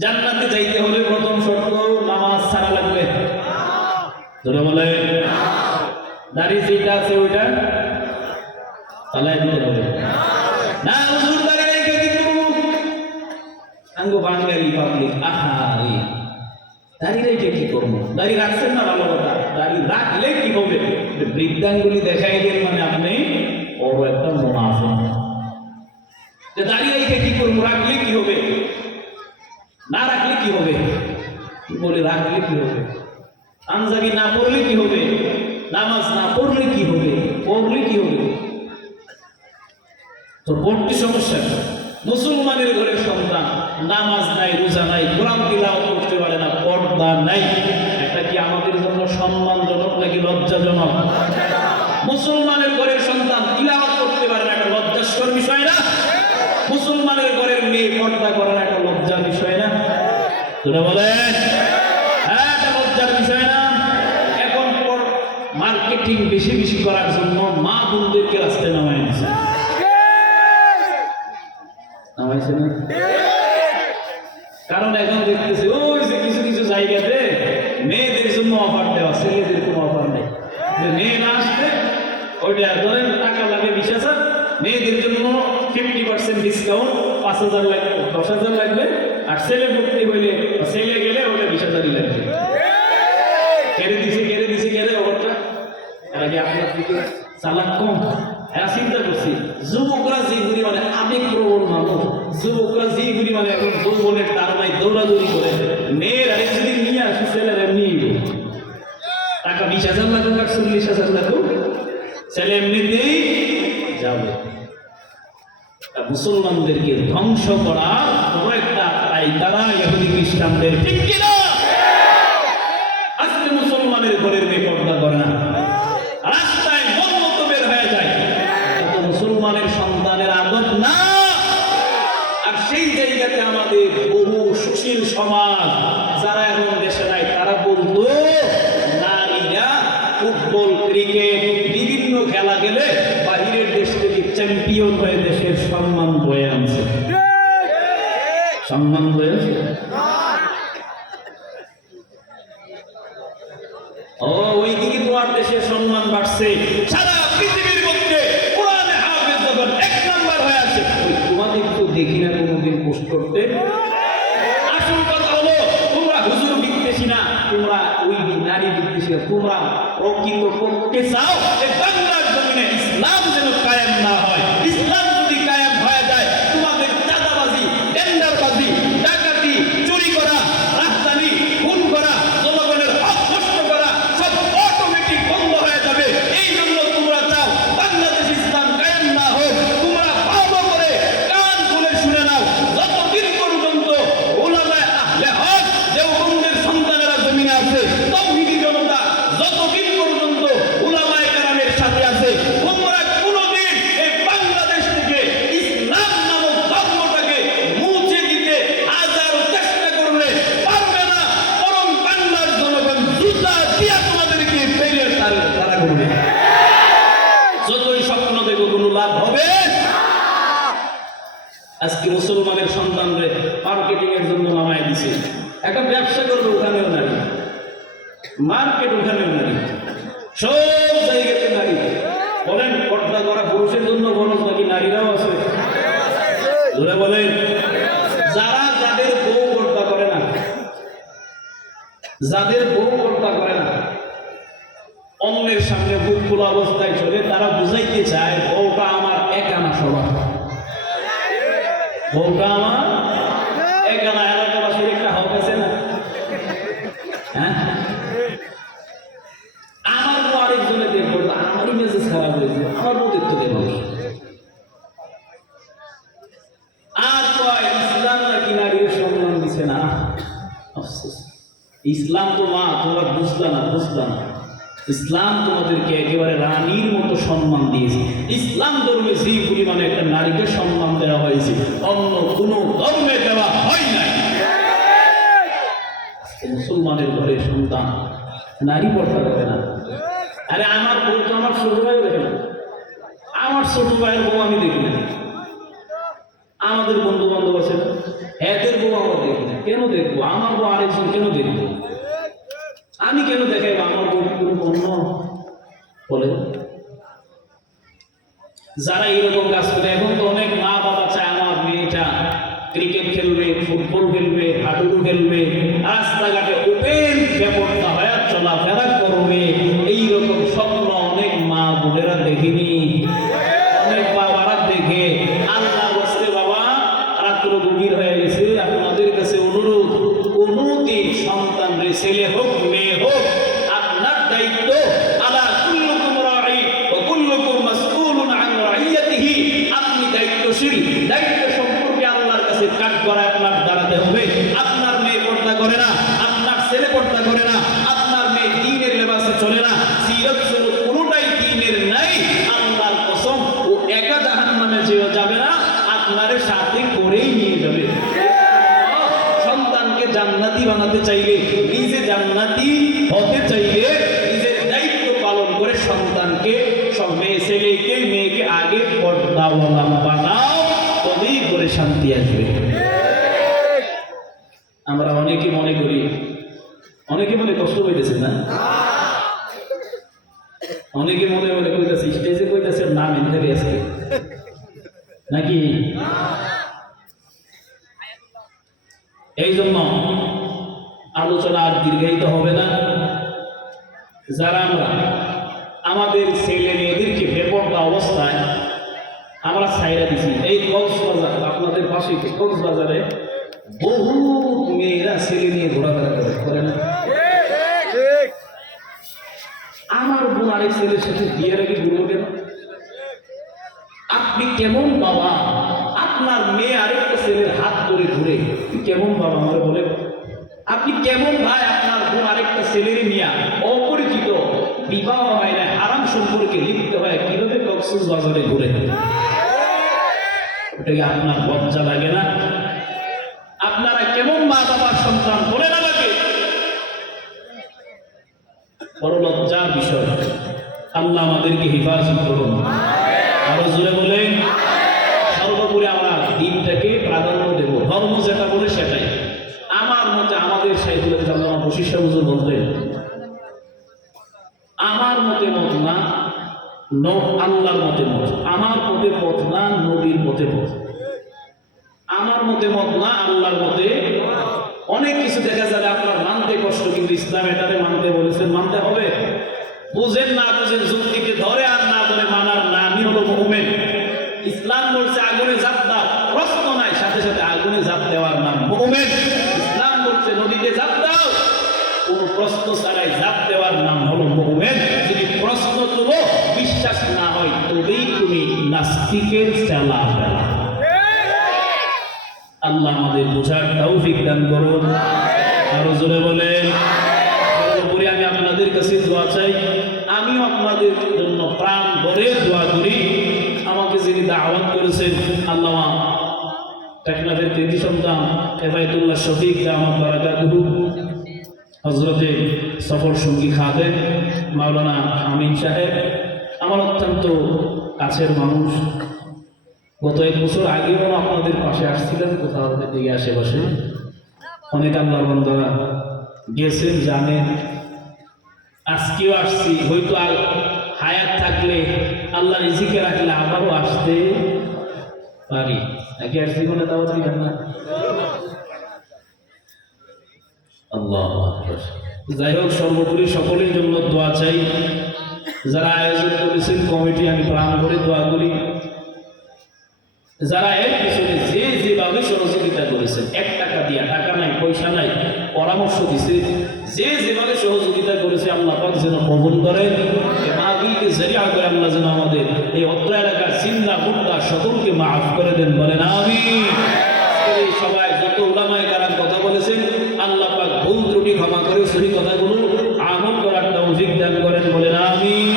জান্নাতে যাইতে হলে প্রথম শর্ত নামাজ ছাড়া লাগবে। ধরে বলে দাড়ি যেটা আছে ওইটা পালাই দিতে হবে না। হুজুর দাড়ি রেখে কি করব? আঙ্গ বাঙালি পাবলিক আহারে দাড়ি রেখে কি করবো? দাড়ি রাখছেন না, ভালো কথা, দাড়ি রাখলে কি হবে? বৃদ্ধাঙ্গুলি দেখাই দেন মানে আপনি বড় একটা মুনাফিক। দাড়ি রেখে কি করবো? রাখলে কি হবে? না রাখলে কি হবে? বলে রাখলে কি হবে? আনজাবি না পড়লে কি হবে? নামাজ না পড়লে কি হবে? পড়লে কি হবে? তো পড়তে সমস্যা। মুসলমানের ঘরের সন্তান নামাজ নাই, রোজা নাই, কোরআন তিলাওয়াত করতে পারে না, পর্দা নাই, এটা কি আমাদের জন্য সম্মানজনক নাকি লজ্জাজনক? মুসলমানের ঘরের সন্তান তিলাওয়াত করতে পারে না, এটা লজ্জাস্কর বিষয় না? মুসলমানের ঘরের মেয়ে পর্দা করার একটা লজ্জার বিষয় না? তোরা বলেন হ্যাঁ, এটা লজ্জার বিষয় না? এখন মার্কেটিং বেশি বেশি করার জন্য মা বোনদেরকে রাস্তায় নামাই দিচ্ছে, নামাইছে না? কারণ এখন দেখতেছে ওই যে কিছু কিছু জায়গাতে মেয়েদের জন্য অফার দেওয়া, ছেলেদের কোনো অফার নেই। মেয়ে না আসলে ওইটা ধরেন টাকা লাগে 20,000, মেয়েদের জন্য 50% ডিসকাউন্ট, 5,000 লাগবে, 10,000 লাগবে, আর ছেলে ভর্তি হইলে ছেলে গেলে ওটা 20,000 লাগবে। কেড়ে দিছে ওটা। এরা কি আপনার থেকে চালাক কম? এরা চিন্তা করছি যুবকরা যে পরিমাণে আবেগপ্রবণ মানুষ, যুবকরা যে পরিমাণে এখন যৌবনের তার নাই দৌড়াদৌড়ি করে, মেয়েরা যদি নিয়ে আসে ছেলেরা নিয়ে টাকা 20,000 লাগুক আর 40,000 লাগুক, ছেলে এমনিতেই যাবে। মুসলমানদেরকে ধ্বংস করা বড় একটা তাই তারা ইহুদি খ্রিস্টানদের, ঠিক কিনা? আজকে মুসলমানের ঘরের মেয়ে পর্দা করে না, রাস্তায় মন মতো বের হয়ে যায়, এত মুসলমানের সন্তানের আদত না। আর সেই জায়গাতে আমাদের বহু সুশীল সমাজ যারা এখন দেশে নাই, তারা বলতো নারীরা ফুটবল, ক্রিকেট, বিভিন্ন খেলা গেলে বাহিরের দেশ থেকে চ্যাম্পিয়ন হয়ে দেশের সম্মান বয়ে আনছে। সম্মান বয়ে আনছে। ওইদিকে তোমার দেশের সম্মান বাড়ছে, সারা পৃথিবীর মধ্যে কোরআনে হাফেজ যখন 1 নাম্বার হয়ে আছে, তোমাদের তো দেখি না কোনোদিন পোস্ট করতে। আসল কথা হলো তোমরা হুজুর বিদ্বেষী না, তোমরা ওই নারী বিদ্বেষী না, তোমরা প্রকৃত করতে চাও যে বাংলার জমিনে ইসলাম যেন কায়েম না হয়। ইসলাম যদি কায়েম হয়ে যায়, তোমাদের চাঁদাবাজি, টেন্ডারবাজি, ডাকাতি, চুরি করা, রাজধানী খুন করা, জনগণের হক নষ্ট করা সব অটোমেটিক বন্ধ হয়ে যাবে। এই জন্য তোমরা চাও বাংলাদেশ ইসলাম কায়েম না হোক। তোমরা ভালো করে কান খুলে শুনে নাও, যতদিন পর্যন্ত উলামায়ে আহলে হক দেওবন্দের সন্তানেরা জমিনে আছে, তাওহীদি জনতা যতদিন পর্যন্ত উলামায়ে কেরামের সাথে আছে, তোমরা কোনোদিন এই বাংলাদেশ থেকে ইসলাম নামক ধর্মটাকে মুছে দিতে হাজারো চেষ্টা করলে পারবে না, বরং বাংলার জনগণ জুতা দিয়া তোমাদেরকে ফেলে তারা করবে। যতই স্বপ্ন দেখো কোনো লাভ হবে। আজকে মুসলমানের সন্তানরে মার্কেটিং এর জন্য নামায় দিছে, একটা ব্যবসা করবে, ওখানেও নারী, মার্কেট ওখানেও নারী, সব জায়গাতে নারী। বলেন পর্দা করা পুরুষের জন্য বরং নাকি নারীরাও আছে? ধরে বলেন যারা যাদের বউ পর্দা করে না, যাদের বউ পর্দা করে না, অন্যের সামনে বুক খোলা অবস্থায় চলে, তারা বুঝাইতে চায় বউটা আমার একানা স্বভাব, বউটা আমার একানা। এলাকাবাসীর একটা হক আছে না? হ্যাঁ, আমার বউ আরেকজনে দেখবো, আমার আমারই মেজাজ খারাপ হয়েছে, আমার প্রতি তো দেব। আর কয় ইসলাম নাকি নারীর সম্মান দিছে না। আফসোস, ইসলাম তো মা তোমরা বুঝলা না। ইসলাম তোমাদেরকে একেবারে রানীর মতো সম্মান দিয়েছে। ইসলাম ধর্মে যে পরিমাণে একটা নারীকে সম্মান দেওয়া হয়েছে অন্য কোন ধর্মে দেওয়া হয় নাই। মুসলমানের ঘরের সন্তান নারী পর্দা করে না। আরে আমার বউ তো আমার ছোট ভাই দেখে না, আমার ছোট ভাইয়ের বউ আমি দেখি না, আমাদের বন্ধু বান্ধব আছে এদের বউ আমরা দেখি না। কেন দেখবো? আমার বউ আরেকজন কেন দেখবো? আমি কেন দেখাইবো আমার বউ কোনো অন্য বলে? যারা এরকম কাজ করে, এখন তো অনেক মা বাবা চায় আমার মেয়েটা ক্রিকেট খেলবে, ফুটবল খেলবে, হাডুডু খেলবে, রাস্তাঘাটে ওপেন বেপরদা হয়ে চলাফেরা করবে। এইরকম স্বপ্ন অনেক মা বোনেরা দেখিনি, অনেক বাবারা দেখে। আল্লাহ বসতে বাবা রাত্র গভীর হয়ে গেছে, আপনাদের কাছে অনুরোধ, কোনদিন সন্তান রে ছেলে হোক মেয়ে হোক, আপনার দায়িত্ব আলা কুল্লুকুম রাঈ ওয়া কুল্লুকুম মাসউলুন আন রাইয়াতিহি। আপনি দায়িত্বশীল, দায়িত্ব সম্পর্কে আল্লাহর কাছে কাজ করা আপনার দাঁড়াতে হবে। আপনার মেয়ে পর্দা করে না, আপনার ছেলে পর্দা করে না, আপনার মেয়ে দ্বীনের লেবাসে চলে না, সিরত সুরত কোনোটাই দ্বীনের নাই, আল্লাহর কসম ও একা জাহান্নামে যেও যাবে না, আপনার সাথে করেই নিয়ে যাবে। সন্তানকে জান্নাতি বানাতে চাইলে, নিজে জান্নাতি হতে চাইলে নিজের দায়িত্ব পালন করে সন্তানকে, সব মেয়ে ছেলেকে মেয়েকে আগে পর্দাওয়ালা বানাও, তবেই করে শান্তি আসবে। আমরা অনেকে মনে করি, অনেকে মনে কষ্ট পাইতেছে না, অনেকে মনে মনে কইতেছে স্টেজে কইতেছে নাম এনে আছে নাকি? এই জন্য আলোচনা আর দীর্ঘায়িত হবে না। যারা আমরা আমাদের ছেলে মেয়েদেরকে বেপরদা অবস্থায় আমরা ছাইরা দিছি, এই কক্সবাজার আপনাদের পাশেই তো, কক্সবাজারে বহু মেয়েরা ছেলে নিয়ে ঘোরাফেরা করে না? আমার বোন আরেক ছেলের সাথে বিয়ের আগে ঘুরবো কেন? আপনি কেমন বাবা? আপনার মেয়ে আরেকটা ছেলের হাত ধরে ঘুরে, কেমন বাবা আমার বলে? আপনি কেমন ভাই? আপনার বোন আরেকটা ছেলের নিয়ে অপরিচিত, বিবাহ হয় না, আরাম সম্পর্কে লিপ্ত হয়, কিভাবে কক্সবাজারে ঘুরে? ওটাকে আপনার লজ্জা লাগে না? আপনারা কেমন মা বাবার সন্তান বলে না লাগে? বড় লজ্জার বিষয়। আল্লাহ আমাদেরকে হেফাজত করুন। আরো জোরে বলেন। সর্বোপরি আমরা দিনটাকে প্রাধান্য দেব, ধর্ম যেটা বলে সেটাই। আমার মতে আমাদের সাইদুল আল্লামা বশির শাহ হুজুর বলতেন, আমার মতে মত না, আল্লাহর মতে মত। আমার মতে পথ না, নবীর মতে পথ। আমার মতে মত না, আল্লাহর মতে। অনেক কিছু দেখা যাবে আপনার মানতে কষ্ট, কিন্তু ইসলাম এটারে মানতে বলেছেন, মানতে হবে। বুঝেন না বুঝেন, যুক্তিকে ধরে আর না বলে মানার নামই হলো মুমিন। ইসলাম বলছে আগুনে ঝাঁপ দাও, প্রশ্ন নাই, সাথে সাথে আগুনে ঝাঁপ দেওয়ার নাম মুমিন। ইসলাম বলছে নদীতে ঝাঁপ দাও, কোন প্রশ্ন ছাড়াই ঝাঁপ দেওয়ার নাম হলো মুমিন। যদি প্রশ্ন তুলো বিশ্বাস না হয়, তবেই তুমি নাস্তিকের চেলা ফেলা। আল্লাহ আমাদের বোঝার তৌফিক দান করুন। আরো জোরে বলেন। সর্বোপরি আমি আপনাদের কাছে দোয়া চাই, আমিও আপনাদের জন্য প্রাণ ভরে দোয়া করি। আমাকে যিনি দাওয়াত করেছেন আল্লামা টেকনাফের কৃতি সন্তান হেফায়েতুল্লাহ শফিক দামাত বারাকাতুহু, হযরতে সফর সঙ্গী খাদেম মাওলানা আমিন সাহেব, আমার অত্যন্ত কাছের মানুষ। গত 1 বছর আগেও আপনাদের পাশে আসছিলেন, কোথাও দিকে আশেপাশে অনেক আল্লাহ বান্দারা গেছেন, জানেন। আজকেও আসছি, হয়তো আর হায়াত থাকলে আল্লাহ রিজিকে রাখলে আবারও আসতে পারি। নাকি আর জীবনে দাওয়াত দিবেন না? আল্লাহ যাই হোক, সর্বোপরি সকলের জন্য দোয়া চাই। যারা আয়োজন করেছেন কমিটি, আমি প্রাণ ভরে দোয়া করি। যারা এর পিছনে যেভাবে সহযোগিতা করেছেন, 1 টাকা দিয়া, টাকা নাই পয়সা নাই, পরামর্শ দিছে, যে যেভাবে সহযোগিতা করেছে আল্লাহ পাক যেন কবুল করেন। এই মাহফিলকে জরিয়া করে আল্লাহ যেন আমাদের এই অত্র এলাকার চিন্তা মুদ্রা সকলকে মাফ করে দেন, বলেন আমিন। এই সবাই যত উলামায়ে কেরাম কথা বলেছেন আল্লাহ পাক ভুল ত্রুটি ক্ষমা করে সেই কথাগুলো আমল করার তৌফিক দান করেন, বলেন আমিন।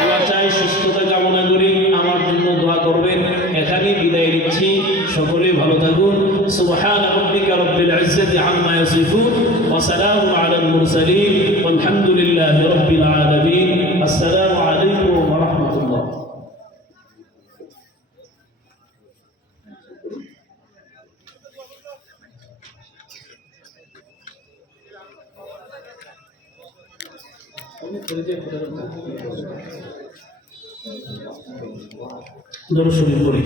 দোয়া চাই, সুস্থতা কামনা করি, আমার জন্য দোয়া করবেন। এখানেই বিদায় নিচ্ছি, সকলেই ভালো থাকুন। সুবহান রাব্বিকা রব্বিল ইজ্জাতি আম্মা ইয়াসিফুন ওয়া সালামুন আলাল মুরসালিন ওয়ালহামদুলিল্লাহি রাব্বিল আলামিন। আসসালামু আলাইকুম ওয়া রাহমাতুল্লাহ। দরুদ শরীফ পড়ি।